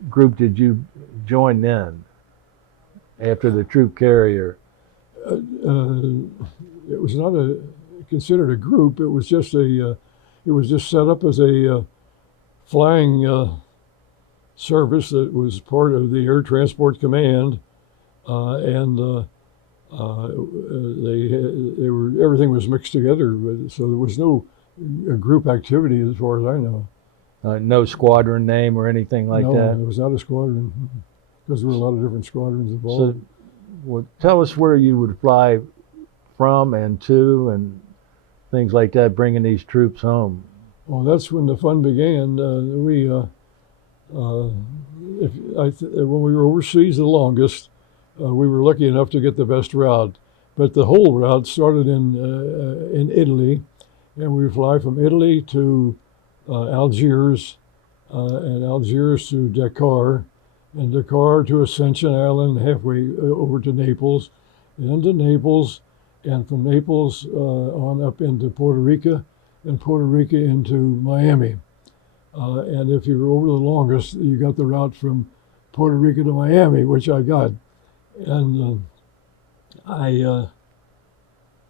group did you join then? After the troop carrier? It was not considered a group. It was just it was just set up as a flying service that was part of the Air Transport Command, and everything was mixed together. So there was no group activity as far as I know. No squadron name or anything like that? No, it was not a squadron, because there were a lot of different squadrons involved. So, well, tell us where you would fly from and to and things like that, bringing these troops home. Well, that's when the fun began. When we were overseas the longest, we were lucky enough to get the best route. But the whole route started in Italy, and we would fly from Italy to Algiers, and Algiers to Dakar, and Dakar to Ascension Island, halfway over to Naples, and to Naples, and from Naples on up into Puerto Rico, and Puerto Rico into Miami. And if you were over the longest, you got the route from Puerto Rico to Miami, which I got. And I've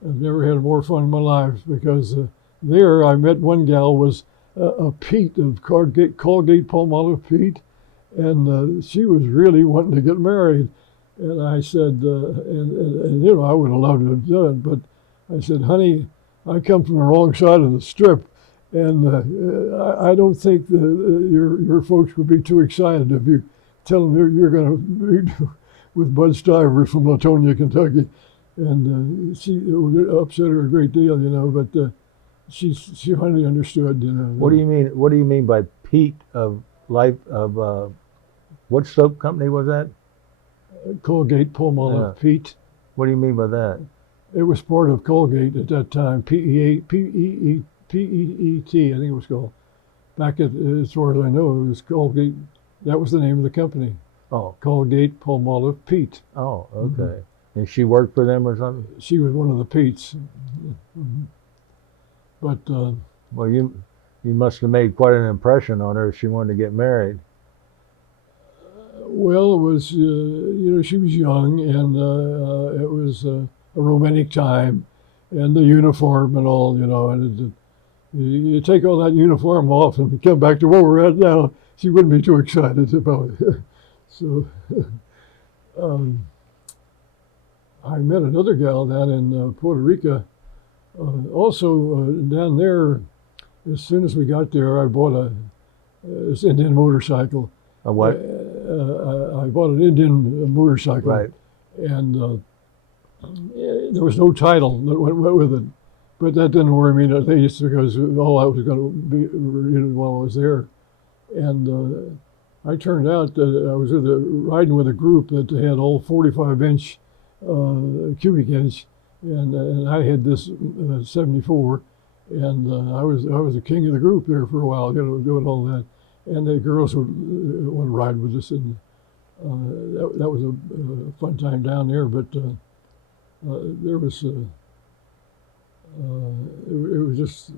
never had more fun in my life because there I met one gal was a Pete of Colgate Palmolive Pete, and she was really wanting to get married. And I said, and you know, I would have loved to have done it, but I said, honey, I come from the wrong side of the strip, and I don't think your folks would be too excited if you tell them you're going to meet with Bud Stivers from Latonia, Kentucky. And it upset her a great deal, you know, but she finally understood, you know. What do you mean? What do you mean by Pete of Life of what soap company was that? Colgate Palmolive Pete. What do you mean by that? It was part of Colgate at that time. P-E-E-T, I think it was called. Back at, as far as I know, it was Colgate. That was the name of the company. Oh. Colgate Palmolive Pete. Oh, okay. Mm-hmm. And she worked for them or something? She was one of the Petes. Mm-hmm. But well, you must have made quite an impression on her if she wanted to get married. Well, it was, you know, she was young, and it was a romantic time, and the uniform and all, you know, and you take all that uniform off and come back to where we're at now, she wouldn't be too excited about it. So I met another gal down in Puerto Rico. Also down there, as soon as we got there, I bought this Indian motorcycle. A what? I bought an Indian motorcycle, right? And there was no title that went with it, but that didn't worry me in the least because all I was going to be reading while I was there. And I turned out that I was riding with a group that had all 45-inch cubic inch, and I had this 74, and I was the king of the group there for a while, you know, doing all that. And the girls would want to ride with us, and that was a fun time down there. But there was it was just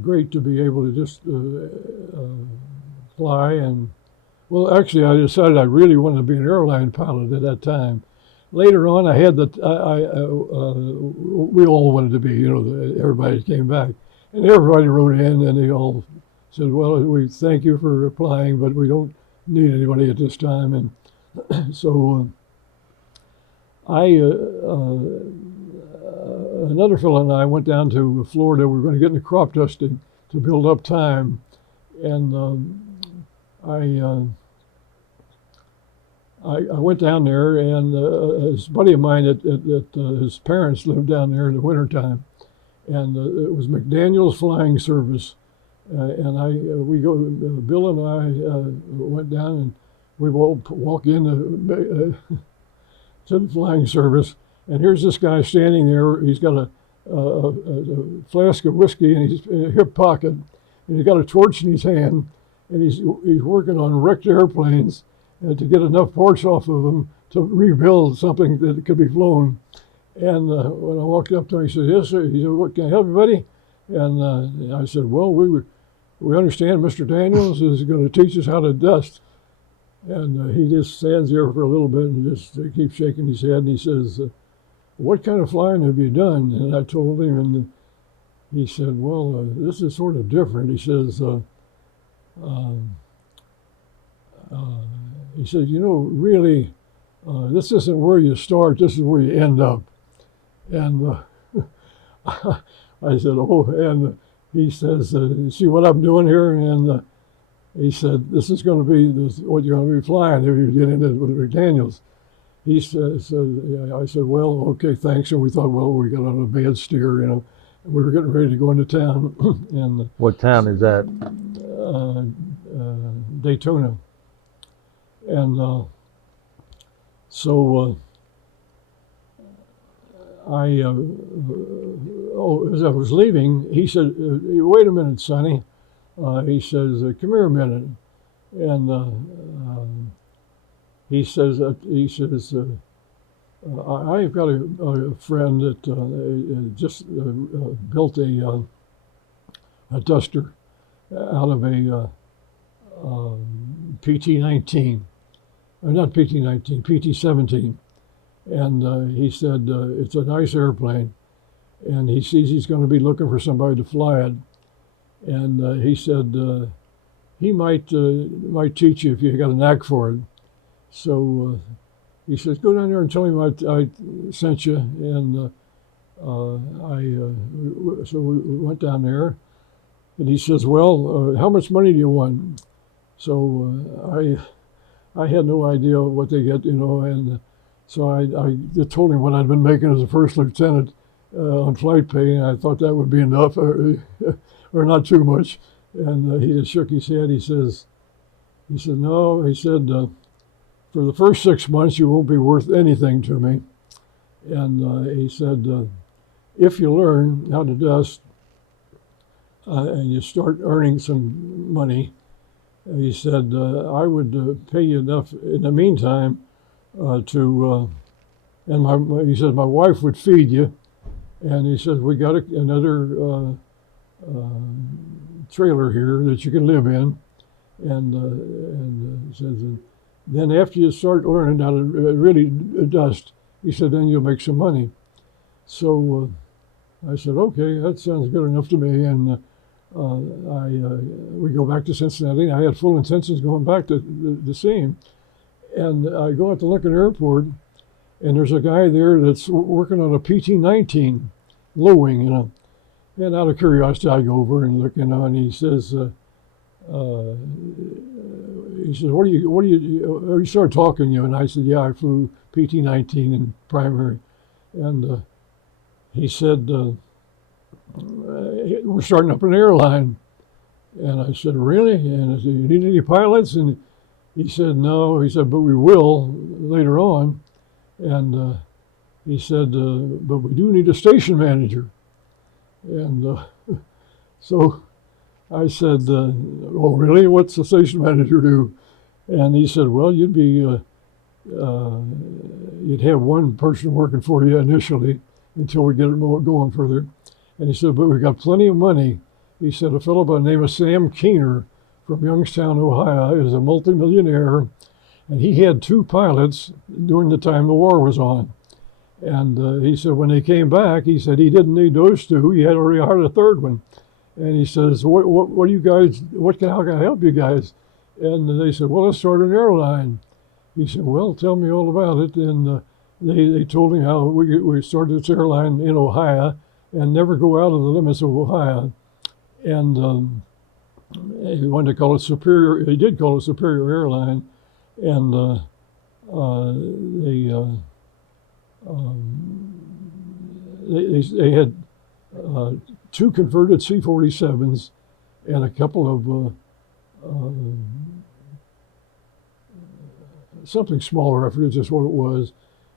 great to be able to just fly. And well, actually, I decided I really wanted to be an airline pilot at that time. Later on, I had we all wanted to be, you know, everybody came back, and everybody wrote in, and they all said, well, we thank you for applying, but we don't need anybody at this time. And so another fellow and I went down to Florida. We were going to get into crop dusting to build up time. And I went down there, and this buddy of mine his parents lived down there in the wintertime. And it was McDaniel's Flying Service. And Bill and I went down, and we walk in to the flying service, and here's this guy standing there. He's got a flask of whiskey in his hip pocket, and he's got a torch in his hand, and he's working on wrecked airplanes to get enough parts off of them to rebuild something that could be flown. And when I walked up to him, he said, "Yes, sir." He said, "What can I help you, buddy?" And I said, "Well, we understand Mr. Daniels is going to teach us how to dust." And he just stands there for a little bit and just keeps shaking his head. And he says, "What kind of flying have you done?" And I told him, and he said, "Well, this is sort of different." He says, "You know, really, this isn't where you start. This is where you end up." And I said, "Oh," and he says, "See what I'm doing here?" And he said, "This is going to be what you're going to be flying if you get into it with McDaniels." He says, I said, "Well, okay, thanks." And we thought, well, we got on a bad steer, you know. And we were getting ready to go into town. And what town is that? Daytona. And so as I was leaving, he said, "Wait a minute, Sonny." He says, "Come here a minute." And he says, "I've got a friend that just built a duster, out of a PT-19, or not PT-19, PT-17. And he said, it's a nice airplane. And he sees he's going to be looking for somebody to fly it. And he said, he might teach you if you got a knack for it. So he says, go down there and tell him I sent you. And so we went down there. And he says, well, how much money do you want? So I had no idea what they get, and so I told him what I'd been making as a first lieutenant on flight pay, and I thought that would be enough, or not too much. And he just shook his head. He said, no. He said, for the first 6 months, you won't be worth anything to me. And he said, if you learn how to dust and you start earning some money, he said, I would pay you enough in the meantime and he said, my wife would feed you. And he said, we got another trailer here that you can live in. And he says, then after you start learning how to really dust, he said, then you'll make some money. So I said, okay, that sounds good enough to me. And we go back to Cincinnati. I had full intentions going back to see him. And I go out to Lincoln Airport, and there's a guy there that's working on a PT-19 low wing, And out of curiosity, I go over and look, and he says, what do you, he started talking, and I said, yeah, I flew PT-19 in primary. And he said, we're starting up an airline. And I said, really? And I said, you need any pilots? And he said, no. He said, but we will later on. And he said, but we do need a station manager. And so I said, oh, really? What's the station manager do? And he said, well, you'd have one person working for you initially until we get it going further. And he said, but we got plenty of money. He said, a fellow by the name of Sam Keener from Youngstown, Ohio, is a multimillionaire, and he had 2 pilots during the time the war was on. And he said, when they came back, he said he didn't need those 2. He had already hired a 3rd one. And he says, what do you guys, how can I help you guys? And they said, well, let's start an airline. He said, well, tell me all about it. And they told him how we started this airline in Ohio and never go out of the limits of Ohio. And he wanted to call it Superior. He did call it Superior Airline. And they had 2 converted C-47s and a couple of something smaller. I forget just what it was.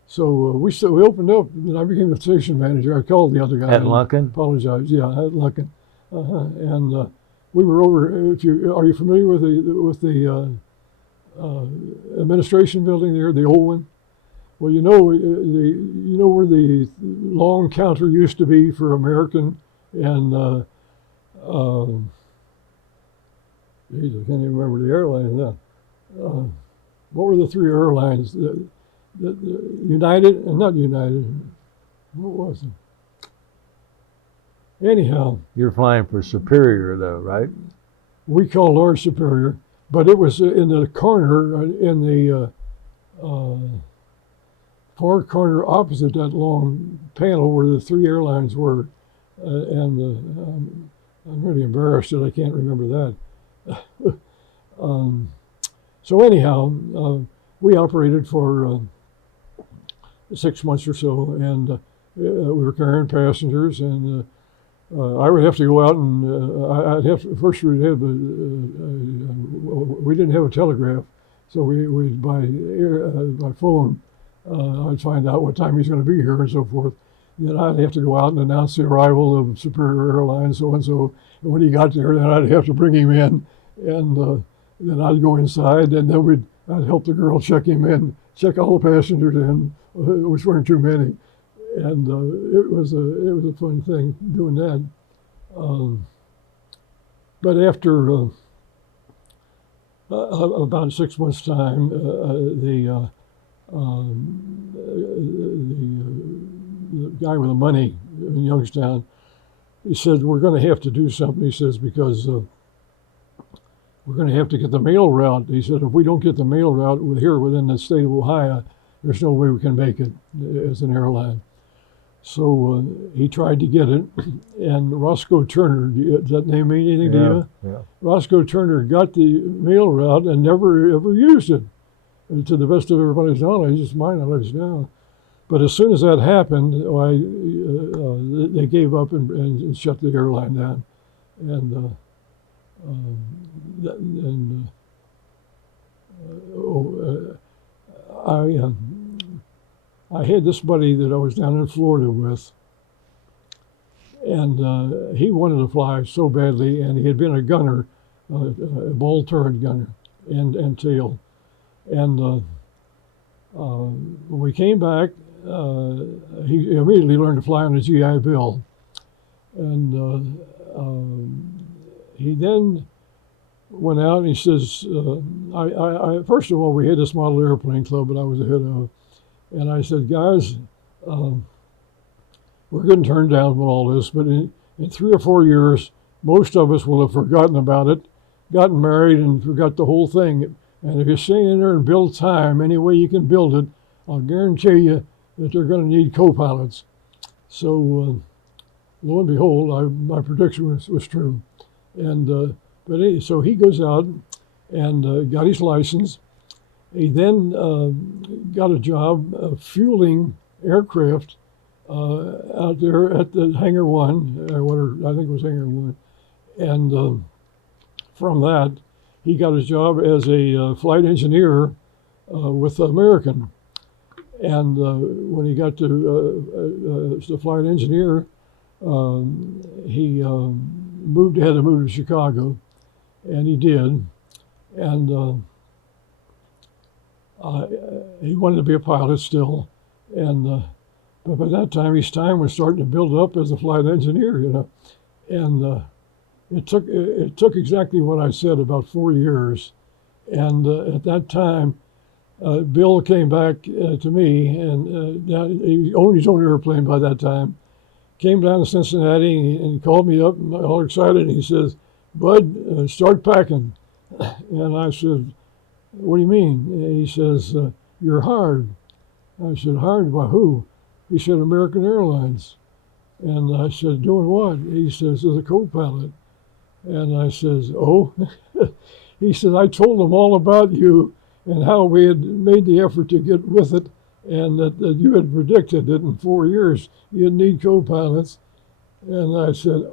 So we opened up, and I became the station manager. I called the other guy. At Lunkin? Apologized. Yeah, at Lunkin. And we were over. Are you familiar with the administration building there, the old one? Well, you know where the long counter used to be for American and geez, I can't even remember the airline now. What were the 3 airlines? The United and not United. What was it? Anyhow, You're flying for Superior, though, right? we called ours Superior, but it was in the corner, in the far corner opposite that long panel where the 3 airlines were. I'm really embarrassed that I can't remember that. So anyhow, we operated for 6 months or so, and we were carrying passengers, and I would have to go out and I'd have to, first we'd have we didn't have a telegraph, so we by phone I'd find out what time he's going to be here and so forth. Then I'd have to go out and announce the arrival of Superior Airlines, so and so. And when he got there, then I'd have to bring him in, and then I'd go inside, and then I'd help the girl check him in, check all the passengers in, which weren't too many. And it was a fun thing doing that. But after about 6 months' time, the guy with the money in Youngstown, he said, we're going to have to do something. He says, because we're going to have to get the mail route. He said, if we don't get the mail route here within the state of Ohio, there's no way we can make it as an airline. So he tried to get it, and Roscoe Turner, does that name mean anything to you? Yeah. Roscoe Turner got the mail route and never ever used it, to the best of everybody's knowledge. It's my knowledge now. But as soon as that happened, they gave up and shut the airline down. And I had this buddy that I was down in Florida with, and he wanted to fly so badly, and he had been a gunner, a ball turret gunner, and tail. And when we came back, he immediately learned to fly on a GI Bill. And he then went out and he says, first of all, we had this model airplane club that I was the head of. And I said, guys, we're getting turned down with all this, but in 3 or 4 years, most of us will have forgotten about it, gotten married, and forgot the whole thing. And if you stay in there and build time any way you can build it, I'll guarantee you that they're going to need co-pilots. So lo and behold, my prediction was true. And so he goes out and got his license. He then got a job fueling aircraft out there at the Hangar 1, I think it was Hangar 1. And from that, he got his job as a flight engineer with American. And when he got to the flight engineer, he had to move to Chicago, and he did. And he wanted to be a pilot still, and but by that time his time was starting to build up as a flight engineer, and it took exactly what I said, about 4 years, and at that time, Bill came back to me, and he owned his own airplane by that time. Came down to Cincinnati and called me up, all excited. And he says, "Bud, start packing." And I said, "What do you mean?" And he says, "You're hired." I said, "Hired by who?" He said, "American Airlines." And I said, "Doing what?" He says, "As a co-pilot." And I says, "Oh?" He said, "I told them all about you and how we had made the effort to get with it, and that you had predicted that in 4 years you'd need co-pilots." And I said,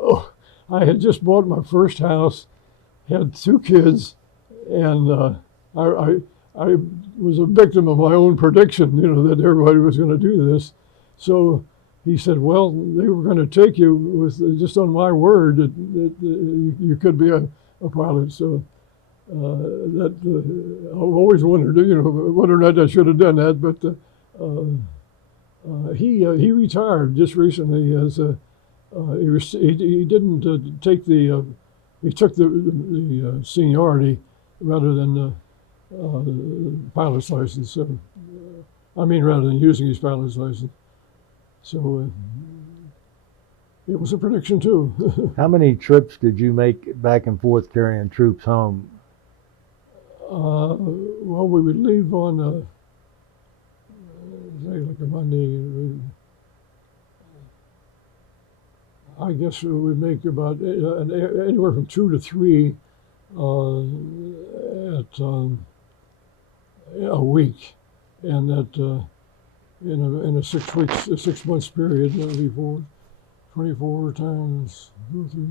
"Oh, I had just bought my first house, had 2 kids, and I was a victim of my own prediction, that everybody was going to do this." So he said, "Well, they were going to take you with just on my word that you could be a pilot." So I've always wondered, whether or not I should have done that. But he retired just recently as he didn't take he took the seniority rather than the pilot's license. So rather than using his pilot's license. So it was a prediction too. How many trips did you make back and forth carrying troops home? Well, we would leave on say like a Monday. I guess we would make about anywhere from 2 to 3 at a week, and that in a 6 weeks, a 6 months period, that would be 24 times 2, 3.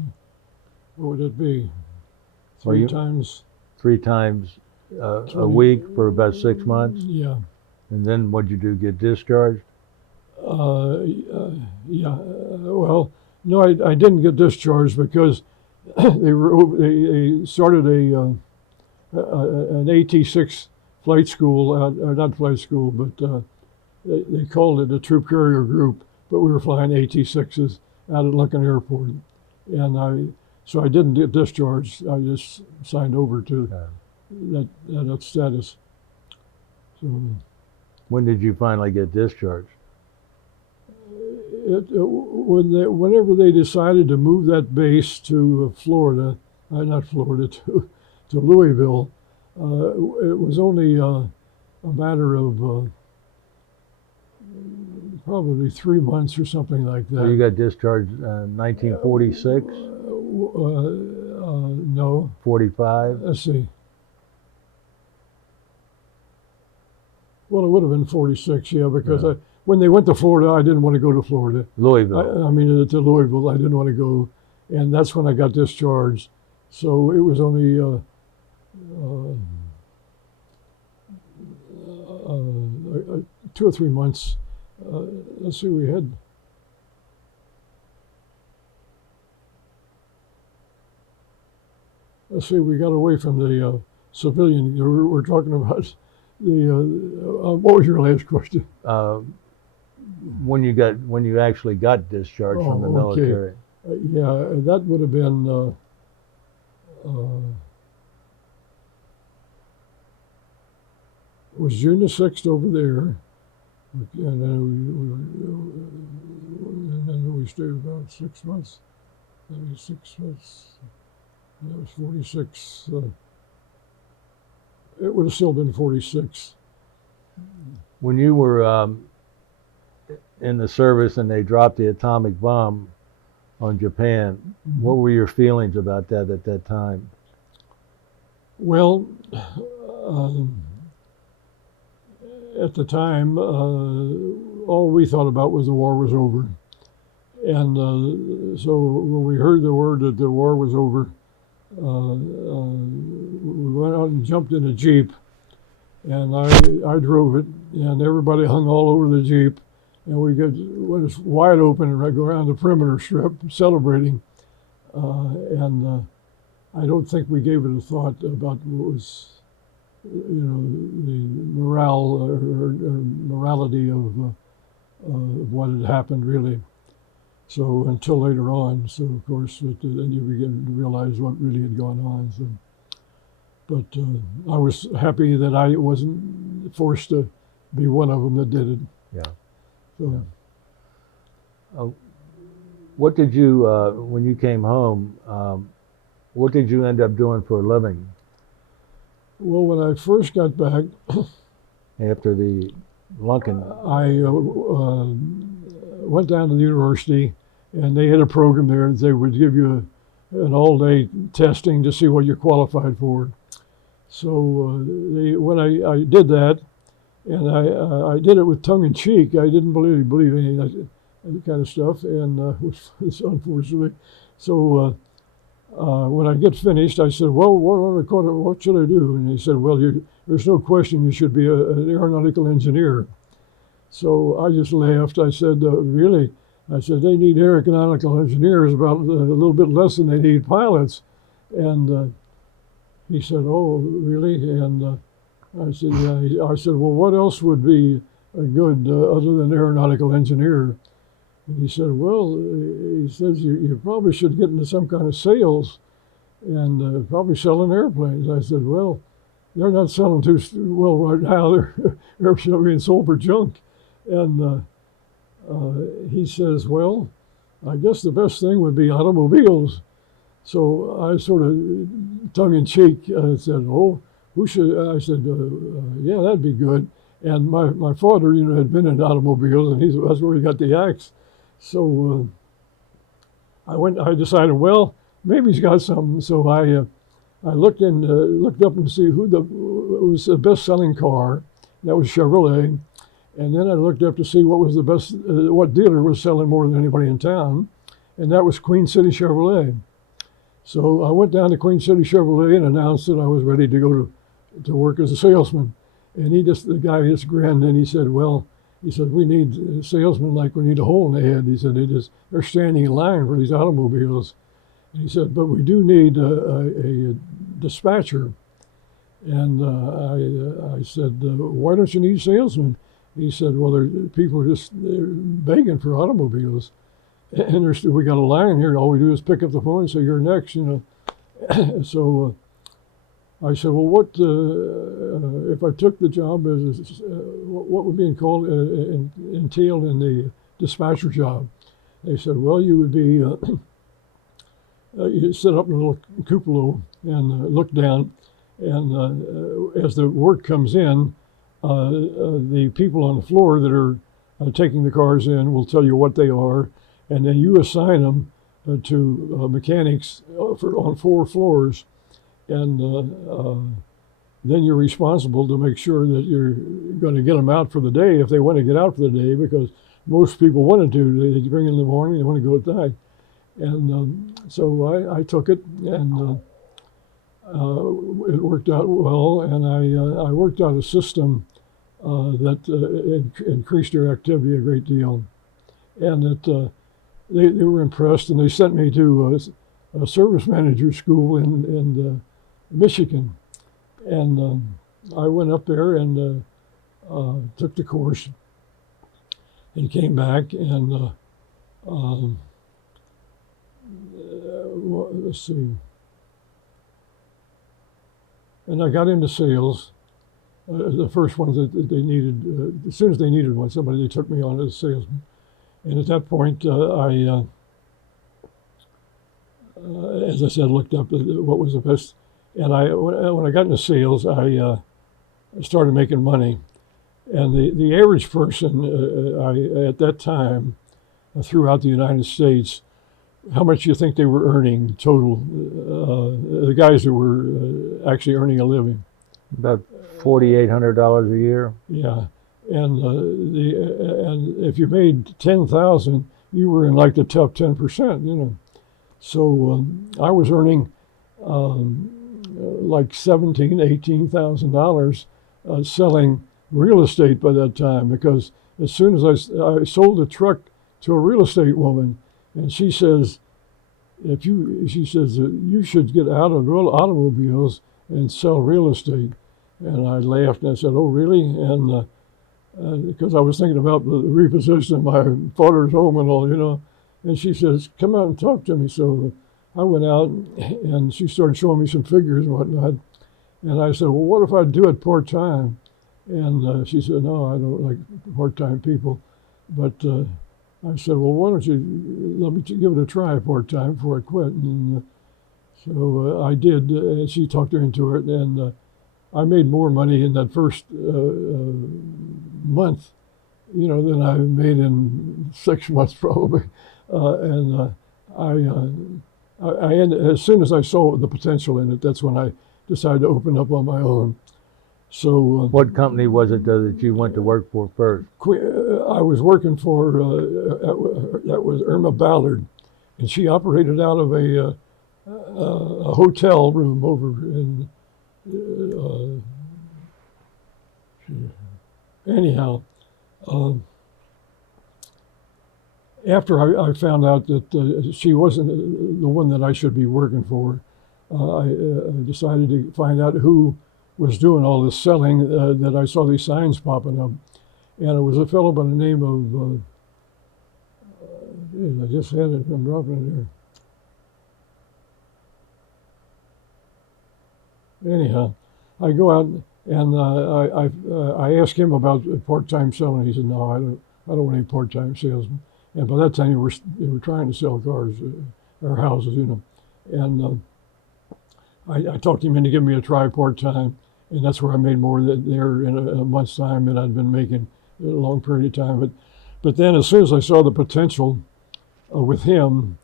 What would it be? 3 times. 3 times a week for about 6 months? Yeah. And then what'd you do, get discharged? Yeah. Well, no, I didn't get discharged because they started an AT-6 flight school, not flight school, but they called it a troop carrier group, but we were flying AT-6s out at Lincoln Airport. And So I didn't get discharged. I just signed over to that status. So When did you finally get discharged? whenever they decided to move that base to Florida, not Florida, to Louisville, it was only a matter of probably 3 months or something like that. So you got discharged in 1946? No. 45? Let's see. Well, it would have been 46, yeah, because when they went to Florida, I didn't want to go to Florida. Louisville. I mean, to Louisville, I didn't want to go, and that's when I got discharged. So it was only 2 or 3 months. Let's see, we had. Let's see, we got away from the civilian. We're talking about the. What was your last question? When you actually got discharged from the military. Yeah, that would have been. It was June the 6th over there, and then we stayed about 6 months. Maybe 6 months. That was 46. It would have still been 46. When you were in the service and they dropped the atomic bomb on Japan, what were your feelings about that at that time? Well, at the time, all we thought about was the war was over. And so when we heard the word that the war was over, we went out and jumped in a Jeep, and I drove it, and everybody hung all over the Jeep, and we went wide open and go around the perimeter strip celebrating, and I don't think we gave it a thought about what was, the morale or morality of what had happened really. So until later on, so of course, then you begin to realize what really had gone on. So, but I was happy that I wasn't forced to be one of them that did it. Yeah. So, what did you, when you came home, what did you end up doing for a living? Well, when I first got back, after the Lunken, I went down to the university, and they had a program there that they would give you an all-day testing to see what you're qualified for. So when I did that, and I did it with tongue in cheek. I didn't believe any of that kind of stuff, and unfortunately, so when I get finished, I said, "Well, what should I do?" And he said, "Well, there's no question you should be an aeronautical engineer." So I just laughed. I said, "Really?" I said, "They need aeronautical engineers about a little bit less than they need pilots." And he said, "Oh, really?" And I said, "Yeah." I said, "Well, what else would be good other than aeronautical engineer?" And he said, "Well," he says, you probably should get into some kind of sales and probably selling airplanes." I said, "Well, they're not selling too well right now. They're being sold for junk." And he says, "Well, I guess the best thing would be automobiles." So I sort of tongue-in-cheek said, "Oh, who should?" I said, "Yeah, that'd be good." And my father, had been in automobiles, and that's where he got the axe. So I decided, well, maybe he's got something. So I looked up and see who was the best-selling car. That was Chevrolet. And then I looked up to see what was the best, what dealer was selling more than anybody in town, and that was Queen City Chevrolet. So I went down to Queen City Chevrolet and announced that I was ready to go to work as a salesman. And the guy just grinned, and he said, "Well," he said, "we need salesmen like we need a hole in the head." He said, "They're standing in line for these automobiles." And he said, "But we do need a dispatcher." And I said, "Why don't you need salesmen?" He said, "Well, people are they're begging for automobiles." and we got a line here. All we do is pick up the phone and say, "You're next," So I said, "Well, what if I took the job as what would be called entailed in the dispatcher job?" They said, "Well, you would be you sit up in a little cupola and look down, and as the work comes in, the people on the floor that are taking the cars in will tell you what they are, and then you assign them to mechanics on 4 floors, and then you're responsible to make sure that you're going to get them out for the day if they want to get out for the day, because most people want to do. They bring in the morning, they want to go at night." And so I took it, and it worked out well, and I worked out a system that increased their activity a great deal, and that they were impressed, and they sent me to a service manager school in Michigan, and I went up there and took the course, and came back, and let's see, and I got into sales. The first ones that they needed, as soon as they needed one, they took me on as a salesman. And at that point, I, as I said, looked up what was the best. And when I got into sales, I started making money. And the average person, at that time, throughout the United States, how much do you think they were earning total? The guys that were actually earning a living. About $4,800 a year. Yeah, and and if you made 10,000, you were in like the top 10%. So I was earning like $18,000 selling real estate by that time, because as soon as I sold a truck to a real estate woman, and she says, she says you should get out of automobiles and sell real estate. And I laughed and I said, "Oh, really?" And because I was thinking about the repositioning of my father's home and all. And she says, "Come out and talk to me." So I went out, and she started showing me some figures and whatnot. And I said, "Well, what if I do it part-time?" And she said, "No, I don't like part-time people." But I said, "Well, why don't you let me give it a try part-time before I quit?" And so I did, and she talked her into it, and I made more money in that first month, than I made in 6 months probably. And I ended, as soon as I saw the potential in it, that's when I decided to open up on my own. So what company was it that you went to work for first? I was working for, that was Irma Ballard, and she operated out of a hotel room over in, anyhow, after I found out that she wasn't the one that I should be working for, I decided to find out who was doing all this selling, that I saw these signs popping up. And it was a fellow by the name of, I just had it, I'm dropping it here. Anyhow, I go out and I asked him about part-time selling. He said, "No, I don't want any part-time salesmen." And by that time, they were trying to sell cars or houses, And I talked him into giving me a try part-time, and that's where I made more there in a month's time than I'd been making in a long period of time. But then, as soon as I saw the potential with him,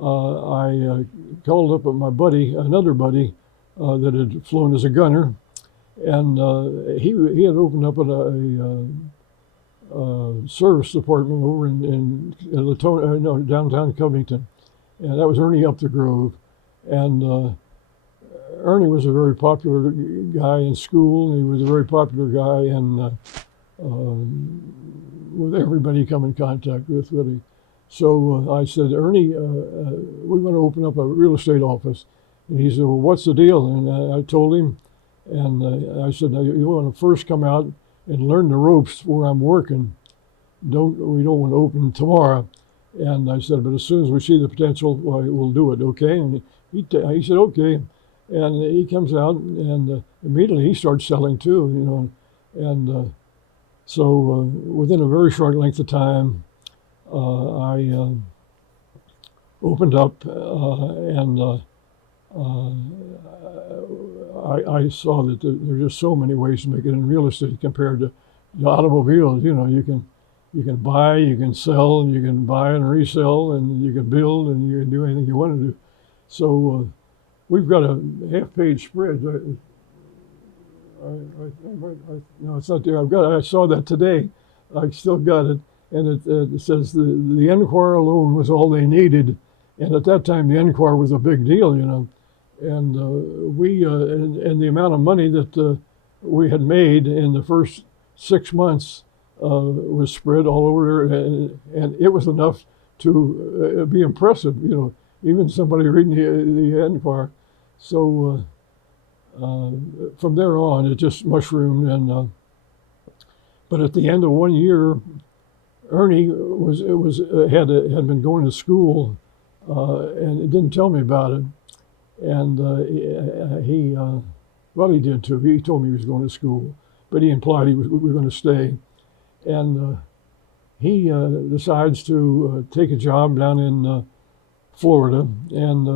I called up my buddy, another buddy that had flown as a gunner, and he had opened up a service department over in downtown Covington, and that was Ernie Up the Grove. And Ernie was a very popular guy in school, and he was a very popular guy with everybody he come in contact with, really. So I said, "Ernie, we want to open up a real estate office." And he said, "Well, what's the deal?" And I told him, and I said, "Now, you want to first come out and learn the ropes where I'm working. We don't want to open tomorrow." And I said, but as soon as we see the potential, well, we'll do it, okay? And he said, okay. And he comes out, and immediately he starts selling too, you know. And so within a very short length of time, I opened up, and I saw that there's just so many ways to make it in real estate compared to the automobiles. You know, you can buy, you can sell, and you can buy and resell, and you can build, and you can do anything you want to do. So we've got a half-page spread. No, it's not there. I saw that today. I still got it, and it says the NQuar alone was all they needed, and at that time the NQuar was a big deal, you know. And and the amount of money that we had made in the first 6 months was spread all over there, and it was enough to be impressive, you know, even somebody reading the NQuar. So from there on, it just mushroomed, and but at the end of 1 year, Ernie had been going to school, and it didn't tell me about it. And he did too. He told me he was going to school, but he implied we were going to stay. And he decides to take a job down in Florida, and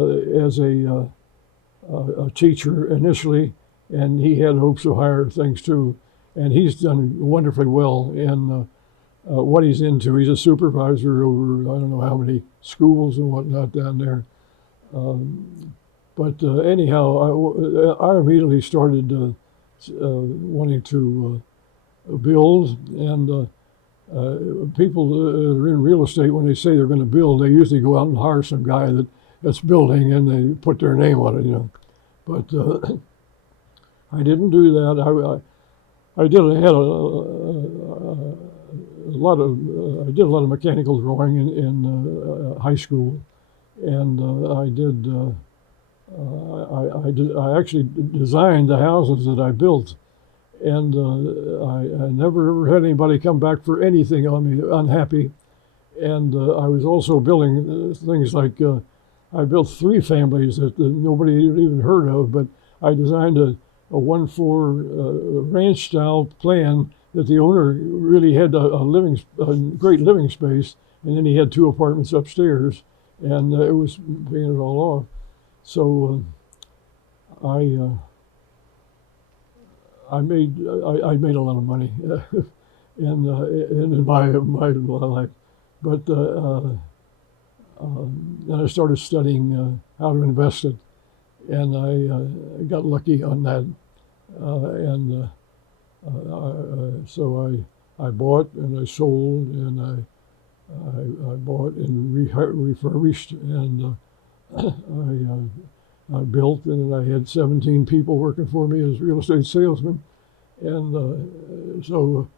as a teacher initially, and he had hopes of higher things too. And he's done wonderfully well in what he's into. He's a supervisor over I don't know how many schools and whatnot down there. But anyhow, I immediately started wanting to build, and people that are in real estate, when they say they're going to build, they usually go out and hire some guy that's building, and they put their name on it, you know. But I didn't do that. I did a lot of mechanical drawing in high school, and I actually designed the houses that I built, and I never ever had anybody come back for anything on me unhappy. And I was also building things like I built 3 families that nobody had even heard of, but I designed a 1-floor ranch style plan that the owner really had a great living space, and then he had 2 apartments upstairs, and it was paying it all off. So I made a lot of money, and in my life, but then I started studying how to invest it, and I got lucky on that, so I bought and I sold, and I bought and refurbished, and I built, and I had 17 people working for me as real estate salesmen, and so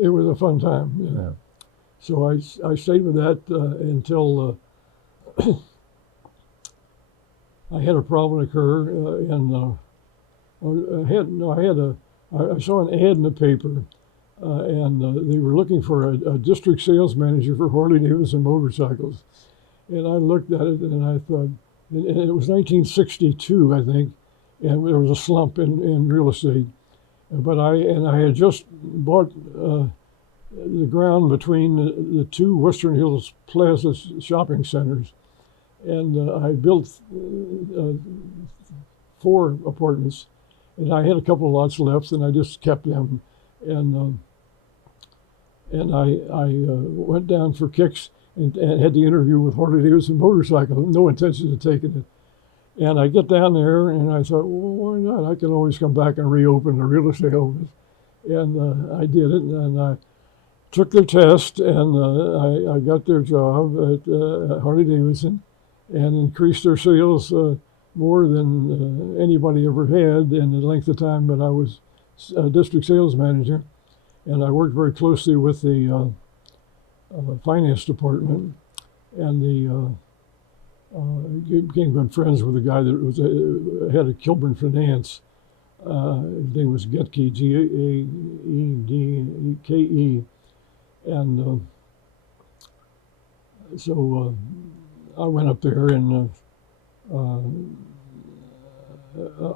it was a fun time. You know. Yeah. So I stayed with that until I had a problem occur, and I saw an ad in the paper, and they were looking for a district sales manager for Harley-Davidson motorcycles. And I looked at it, and I thought, and it was 1962, I think, and there was a slump in real estate. But I had just bought the ground between the 2 Western Hills Plaza shopping centers, and I built 4 apartments, and I had a couple of lots left, and I just kept them, and I went down for kicks and had the interview with Harley-Davidson motorcycle, no intention of taking it. And I get down there, and I thought, well, why not? I can always come back and reopen the real estate office. And I did it, and I took their test, and I got their job at Harley-Davidson and increased their sales more than anybody ever had in the length of time that I was district sales manager. And I worked very closely with the finance department, and became good friends with a guy that was head of Kilburn Finance. His name was Getke, Gaedeke, and So I went up there, and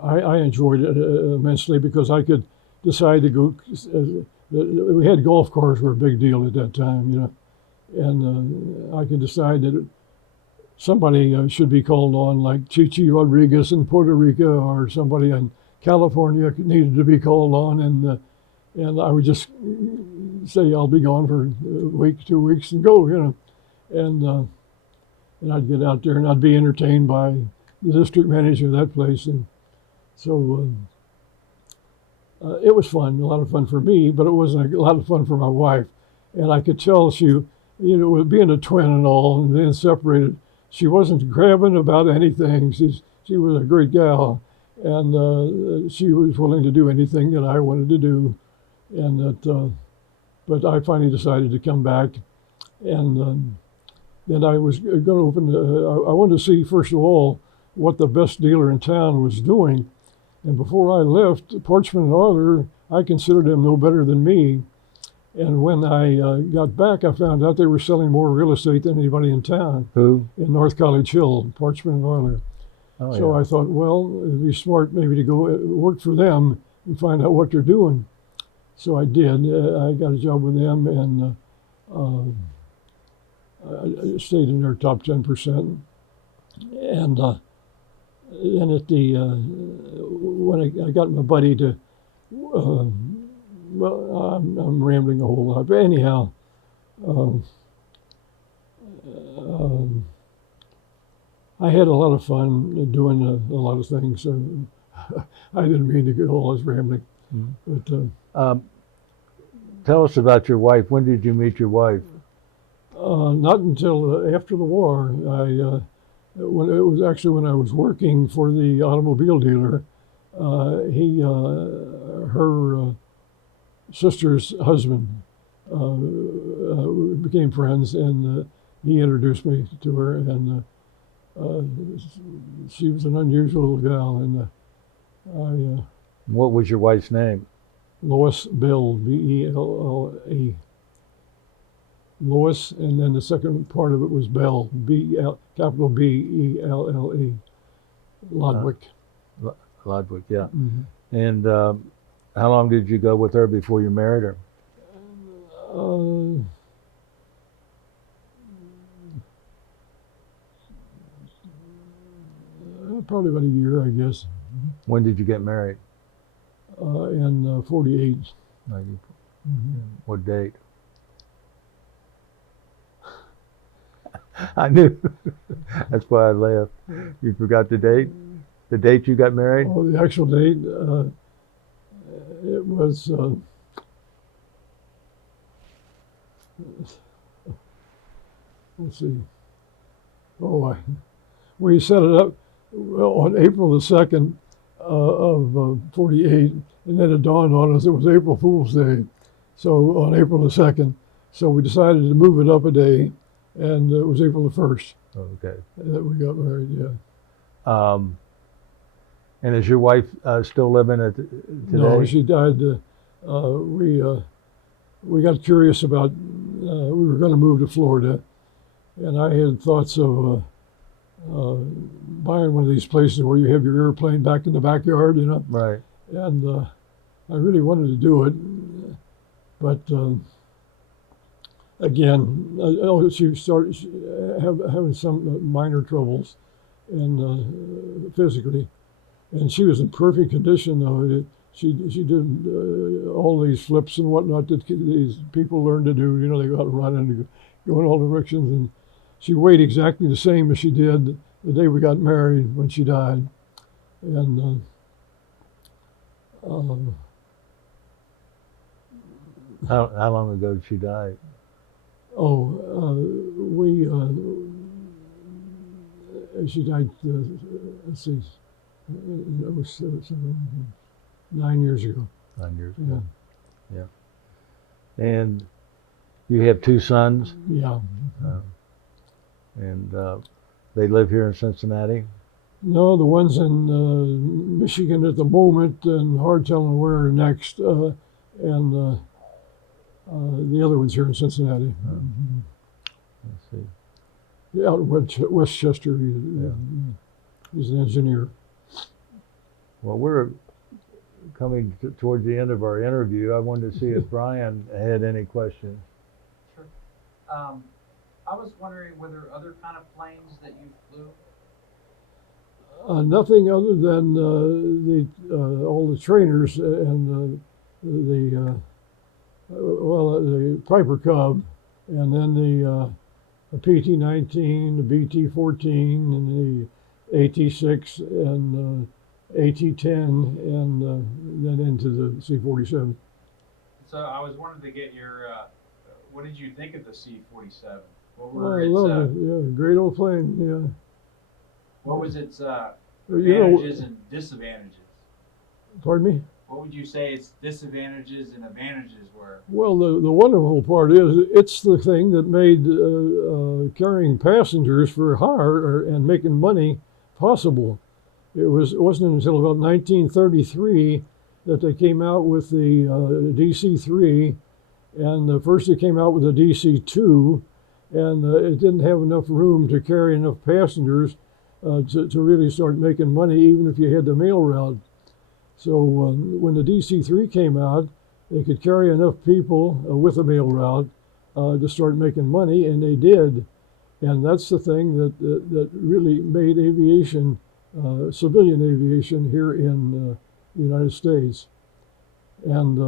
I enjoyed it immensely because I could decide to go. We had golf cars were a big deal at that time, and I could decide that somebody should be called on, like Chichi Rodriguez in Puerto Rico, or somebody in California needed to be called on, and I would just say I'll be gone for a week, 2 weeks, and go, and I'd get out there and I'd be entertained by the district manager of that place, and so it was fun, a lot of fun for me, but it wasn't a lot of fun for my wife, and I could tell she, with being a twin and all, and then separated, she wasn't grabbing about anything. She was a great gal, and she was willing to do anything that I wanted to do, and that. But I finally decided to come back, and then I was going to open. I wanted to see first of all what the best dealer in town was doing, and before I left, Porchman and Euler, I considered them no better than me. And when I got back, I found out they were selling more real estate than anybody in town. Who? In North College Hill, Porchman and Euler. Oh, So yeah. I thought, well, it'd be smart maybe to go work for them and find out what they're doing. So I did. I got a job with them, and I stayed in their top 10%. And then at the when I got my buddy to, well, I'm rambling a whole lot, but anyhow, I had a lot of fun doing a lot of things. I didn't mean to get all this rambling, but Tell us about your wife. When did you meet your wife? not until after the war. When it was actually when I was working for the automobile dealer, her sister's husband became friends, and he introduced me to her, and she was an unusual gal, and What was your wife's name? Lois Bell, Bella. Lois, and then the second part of it was Bell, capital Belle, Lodwick. Lodwick, yeah. Mm-hmm. And how long did you go with her before you married her? Probably about a year, I guess. When did you get married? In 48. 90. Mm-hmm. What date? I knew. That's why I laughed. You forgot the date? The date you got married? Oh, the actual date, it was, let's see. We set it up on April the 2nd of 48, and then it dawned on us it was April Fool's Day. So on April the 2nd, so we decided to move it up a day, and it was April the 1st Okay. that we got married, yeah. And is your wife still living today? No, she died. We got curious about, we were going to move to Florida, and I had thoughts of buying one of these places where you have your airplane back in the backyard, Right. and I really wanted to do it, but again, she started having some minor troubles, and physically, and she was in perfect condition though. She did all these flips and whatnot that these people learn to do. They go out and run and go in all directions, and she weighed exactly the same as she did the day we got married when she died, and How long ago did she die? She died, let's see, it was 9 years ago. 9 years Yeah. ago. Yeah. And you have two sons, Yeah. and they live here in Cincinnati. No, the one's in Michigan at the moment, and hard telling where next, and the other one's here in Cincinnati. Let's see. out in Westchester. He's an engineer. Well, we're coming towards the end of our interview. I wanted to see if Brian had any questions. Sure. I was wondering, were there other kind of planes that you flew? Nothing other than all the trainers and the Piper Cub, and then the PT-19, the BT-14, and the AT-6, and AT-10, and then into the C-47. So I was wanting to get your, what did you think of the C-47? What Well, were I its, love it. Yeah, great old plane. Yeah. what was its You know, advantages and disadvantages? pardon me? What would you say its disadvantages and advantages were? Well, the wonderful part is it's the thing that made carrying passengers for hire and making money possible. It wasn't until about 1933 that they came out with the DC-3, and first they came out with the DC-2, and it didn't have enough room to carry enough passengers to really start making money, even if you had the mail route. So when the DC-3 came out, they could carry enough people with a mail route to start making money, and they did. And that's the thing that really made aviation, civilian aviation, here in the United States. And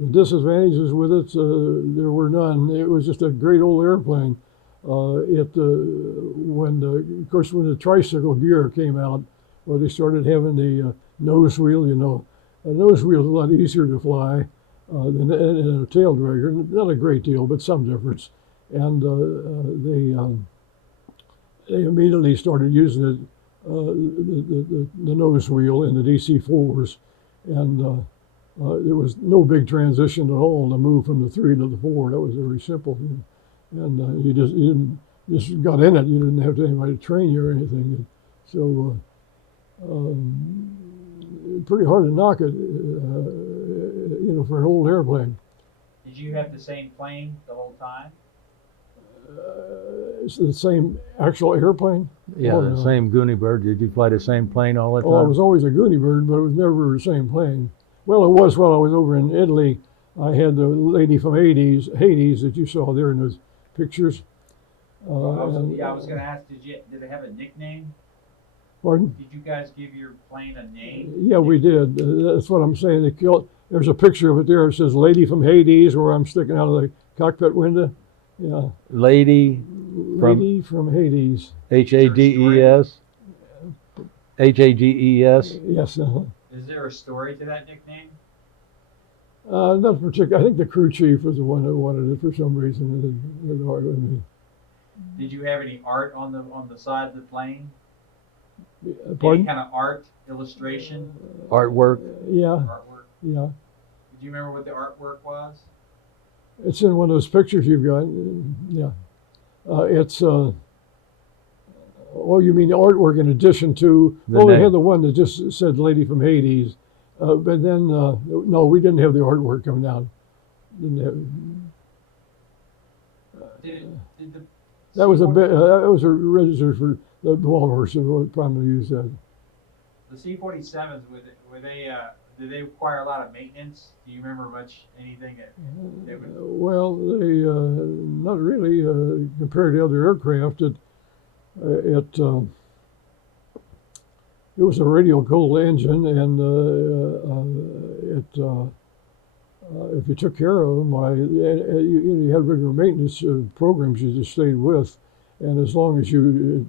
the disadvantages with it, there were none. It was just a great old airplane. Of course, when the tricycle gear came out, where they started having the nose wheel, a nose wheel is a lot easier to fly than a tail dragger. Not a great deal, but some difference. And they immediately started using it, the nose wheel in the DC-4s, and there was no big transition at all to move from the 3 to the 4. That was very simple, and you just got in it. You didn't have anybody to train you or anything. So pretty hard to knock it, for an old airplane. Did you have the same plane the whole time? It's the same actual airplane? Yeah, Oh, the no. same Goonie Bird. Did you fly the same plane all the time? Oh, I was always a Goonie Bird, but it was never the same plane. Well, it was while I was over in Italy. I had the lady from Hades that you saw there in those pictures. I was going to ask, did they have a nickname? Pardon? Did you guys give your plane a name? Yeah, we did. That's what I'm saying. There's a picture of it there. It says "Lady from Hades," where I'm sticking out of the cockpit window. Yeah. Lady from Hades. H-A-D-E-S. H-A-G-E-S. Yes. Is there a story to that nickname? Not particular. I think the crew chief was the one that wanted it for some reason. It didn't hard with me. Did you have any art on the side of the plane? Pardon? Any kind of art, illustration, Artwork. Yeah. artwork? Yeah. Do you remember what the artwork was? It's in one of those pictures you've got. Yeah. You mean the artwork in addition to? They had the one that just said "Lady from Hades," but then no, we didn't have the artwork coming out. That was a register for the Walrus. So we'll probably use that. The C-47s, did they require a lot of maintenance? Do you remember anything that would? Well, they not really compared to other aircraft. It was a radial cooled engine, and if you took care of them, you had regular maintenance programs you just stayed with, and as long as you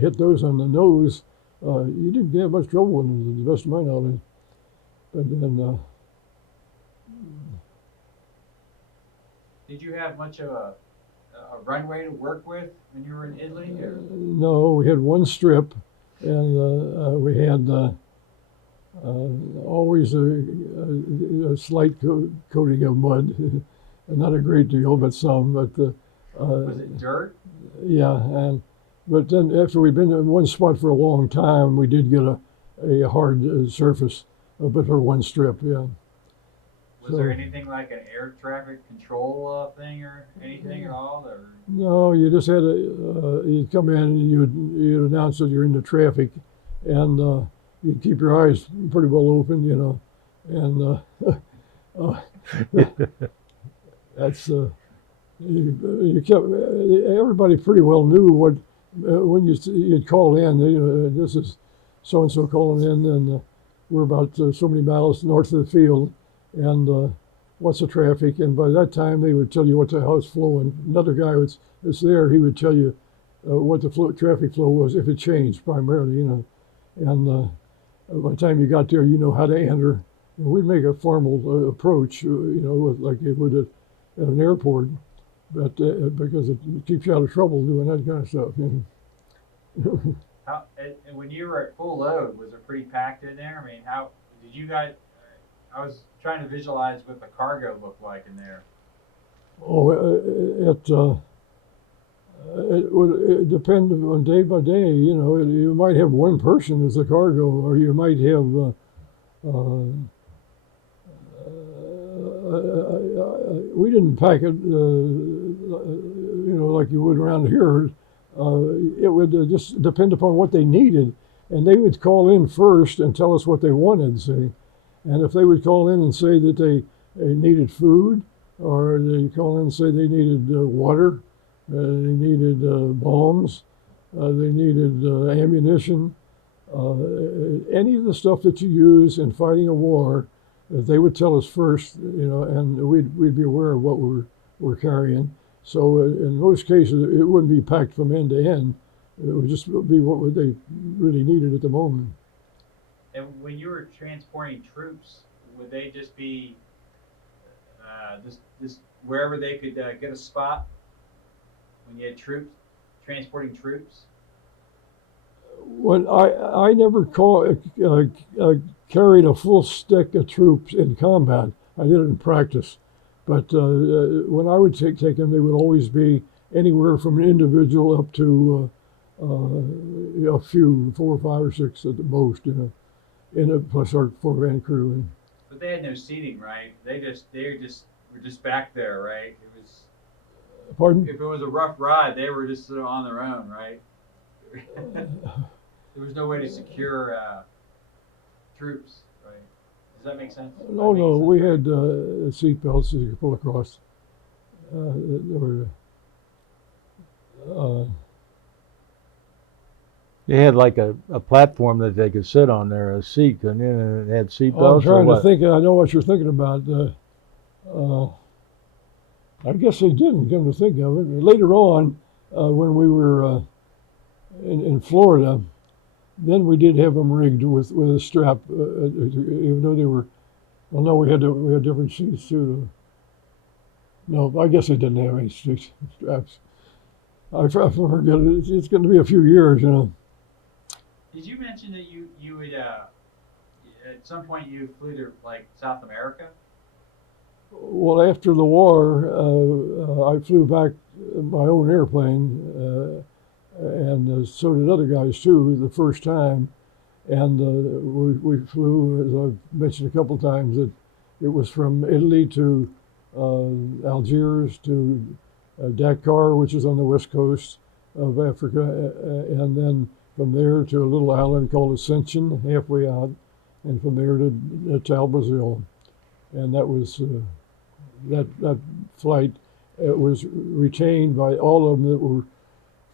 hit those on the nose, you didn't have much trouble with them, to the best of my knowledge. But then, Did you have much of a runway to work with when you were in Italy? Or? no, we had one strip, and we had always a slight coating of mud, not a great deal, but some. But Was it dirt? Yeah, but then after we'd been in one spot for a long time, we did get a hard surface, but for one strip, yeah. Was there anything like an air traffic control thing or anything at all? Or No, you just had to, you'd come in and you'd announce that you're into traffic, and you'd keep your eyes pretty well open, you know, and that's you kept everybody pretty well knew what when you'd call in, you know, this is so and so calling in, and we're about so many miles north of the field, and what's the traffic? And by that time, they would tell you how it's flowing. Another guy that's there, he would tell you what the traffic flow was if it changed primarily, you know. And by the time you got there, you know how to enter. And we'd make a formal approach, you know, like you would at an airport, but because it keeps you out of trouble doing that kind of stuff. You know? how? And when you were at full load, was it pretty packed in there? I mean, how did you guys? I was trying to visualize what the cargo looked like in there. Oh, it would depend on day by day. You know, you might have one person as the cargo, or you might have. We didn't pack it, you know, like you would around here. It would just depend upon what they needed, and they would call in first and tell us what they wanted. See, and if they would call in and say that they needed food, or they call in and say they needed water, they needed bombs, they needed ammunition, any of the stuff that you use in fighting a war, they would tell us first, you know, and we'd be aware of what we're carrying. So in most cases, it wouldn't be packed from end to end. It would just be what they really needed at the moment. And when you were transporting troops, would they just be just wherever they could get a spot when you had troops transporting troops? When I never carried a full stick of troops in combat. I did it in practice, but when I would take them, they would always be anywhere from an individual up to a few, 4 or 5 or 6 at the most, you know, plus our 4-man crew. But they had no seating, right? They were just back there, right? It was. Pardon? If it was a rough ride, they were just sort of on their own, right? There was no way to secure troops, right? Does that make sense? No, we had seat belts that you could pull across. You had like a platform that they could sit on there, a seat, and then it had seat I'm belts. trying to think. I know what you're thinking about. I guess they didn't come to think of it. Later on, when we were in Florida, then we did have them rigged with a strap, even though they were. Well, no, we had different seats too. No, I guess they didn't have any straps. I forget. It's going to be a few years, you know. Did you mention that you would at some point you flew to like South America? Well, after the war, I flew back my own airplane, and so did other guys too. The first time, and we flew, as I've mentioned a couple of times, that it was from Italy to Algiers to Dakar, which is on the west coast of Africa, and then from there to a little island called Ascension, halfway out, and from there to Natal, Brazil. And that was that flight. It was retained by all of them that were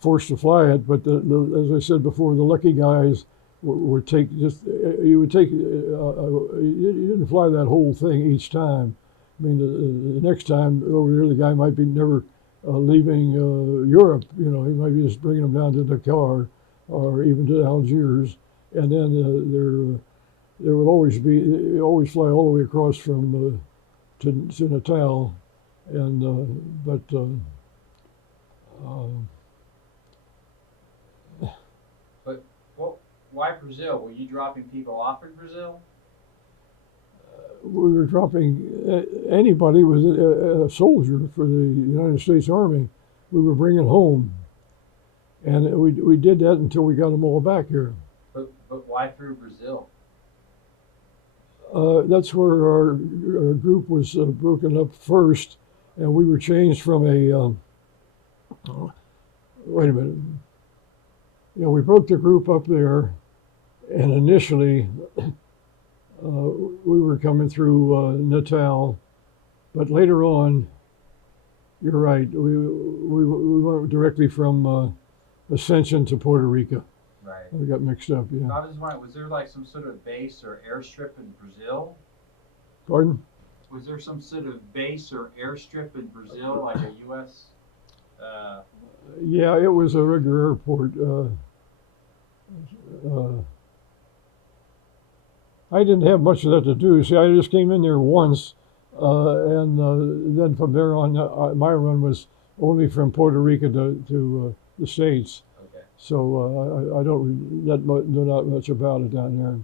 forced to fly it. But as I said before, the lucky guys would take just you would take you didn't fly that whole thing each time. I mean, the next time over there, the guy might be never leaving Europe. You know, he might be just bringing them down to Dakar or even to Algiers, and then there would always fly all the way across from to Natal, and but why Brazil? Were you dropping people off in Brazil? We were dropping anybody was a soldier for the United States Army. We were bringing home, and we did that until we got them all back here. But why through Brazil? That's where our group was broken up first, and we were changed from a. Wait a minute. We broke the group up there, and initially we were coming through Natal, but later on, you're right. We went directly from Ascension to Puerto Rico. Right. We got mixed up. Yeah. I was just wondering, was there like some sort of base or airstrip in Brazil? Pardon? Was there some sort of base or airstrip in Brazil, like a U.S.? Yeah, it was a regular airport. I didn't have much of that to do. See, I just came in there once, and then from there on, my run was only from Puerto Rico to the States. Okay. So I don't know not much about it down there.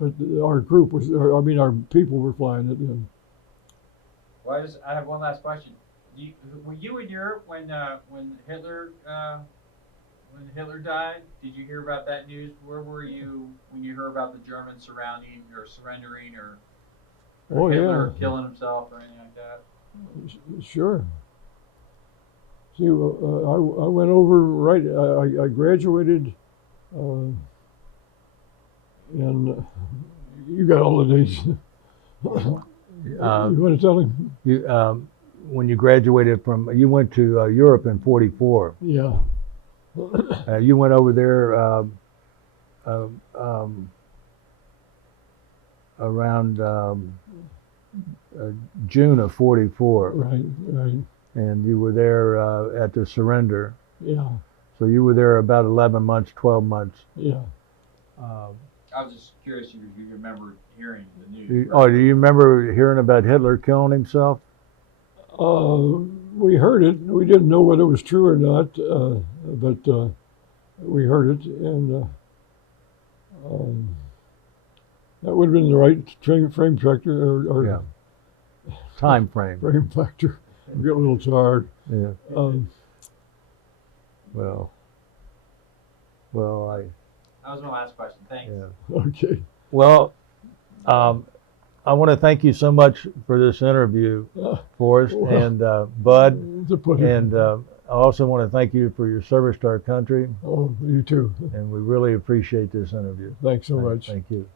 But our group was, our people were flying it. And Well, I have one last question. Were you in Europe when Hitler died? Did you hear about that news? Where were you when you heard about the Germans surrounding or surrendering or Hitler killing himself or anything like that? Sure. See, I went over right. I graduated, and you got all the dates. You want to tell him? When you graduated you went to Europe in '44. Yeah. You went over there around June of '44. Right. And you were there at the surrender. Yeah. So you were there about 11 months, 12 months. Yeah. I was just curious if you remember hearing the news. Do you remember hearing about Hitler killing himself? We heard it. We didn't know whether it was true or not, but we heard it, and that would have been the right frame factor or time frame. Frame factor. I get a little tired. Yeah. That was my last question. Thanks. Yeah. Okay. Well, I want to thank you so much for this interview, Forrest and Bud, It's a pleasure. and I also want to thank you for your service to our country, Oh, you too. and we really appreciate this interview. Thanks so much. Thank you.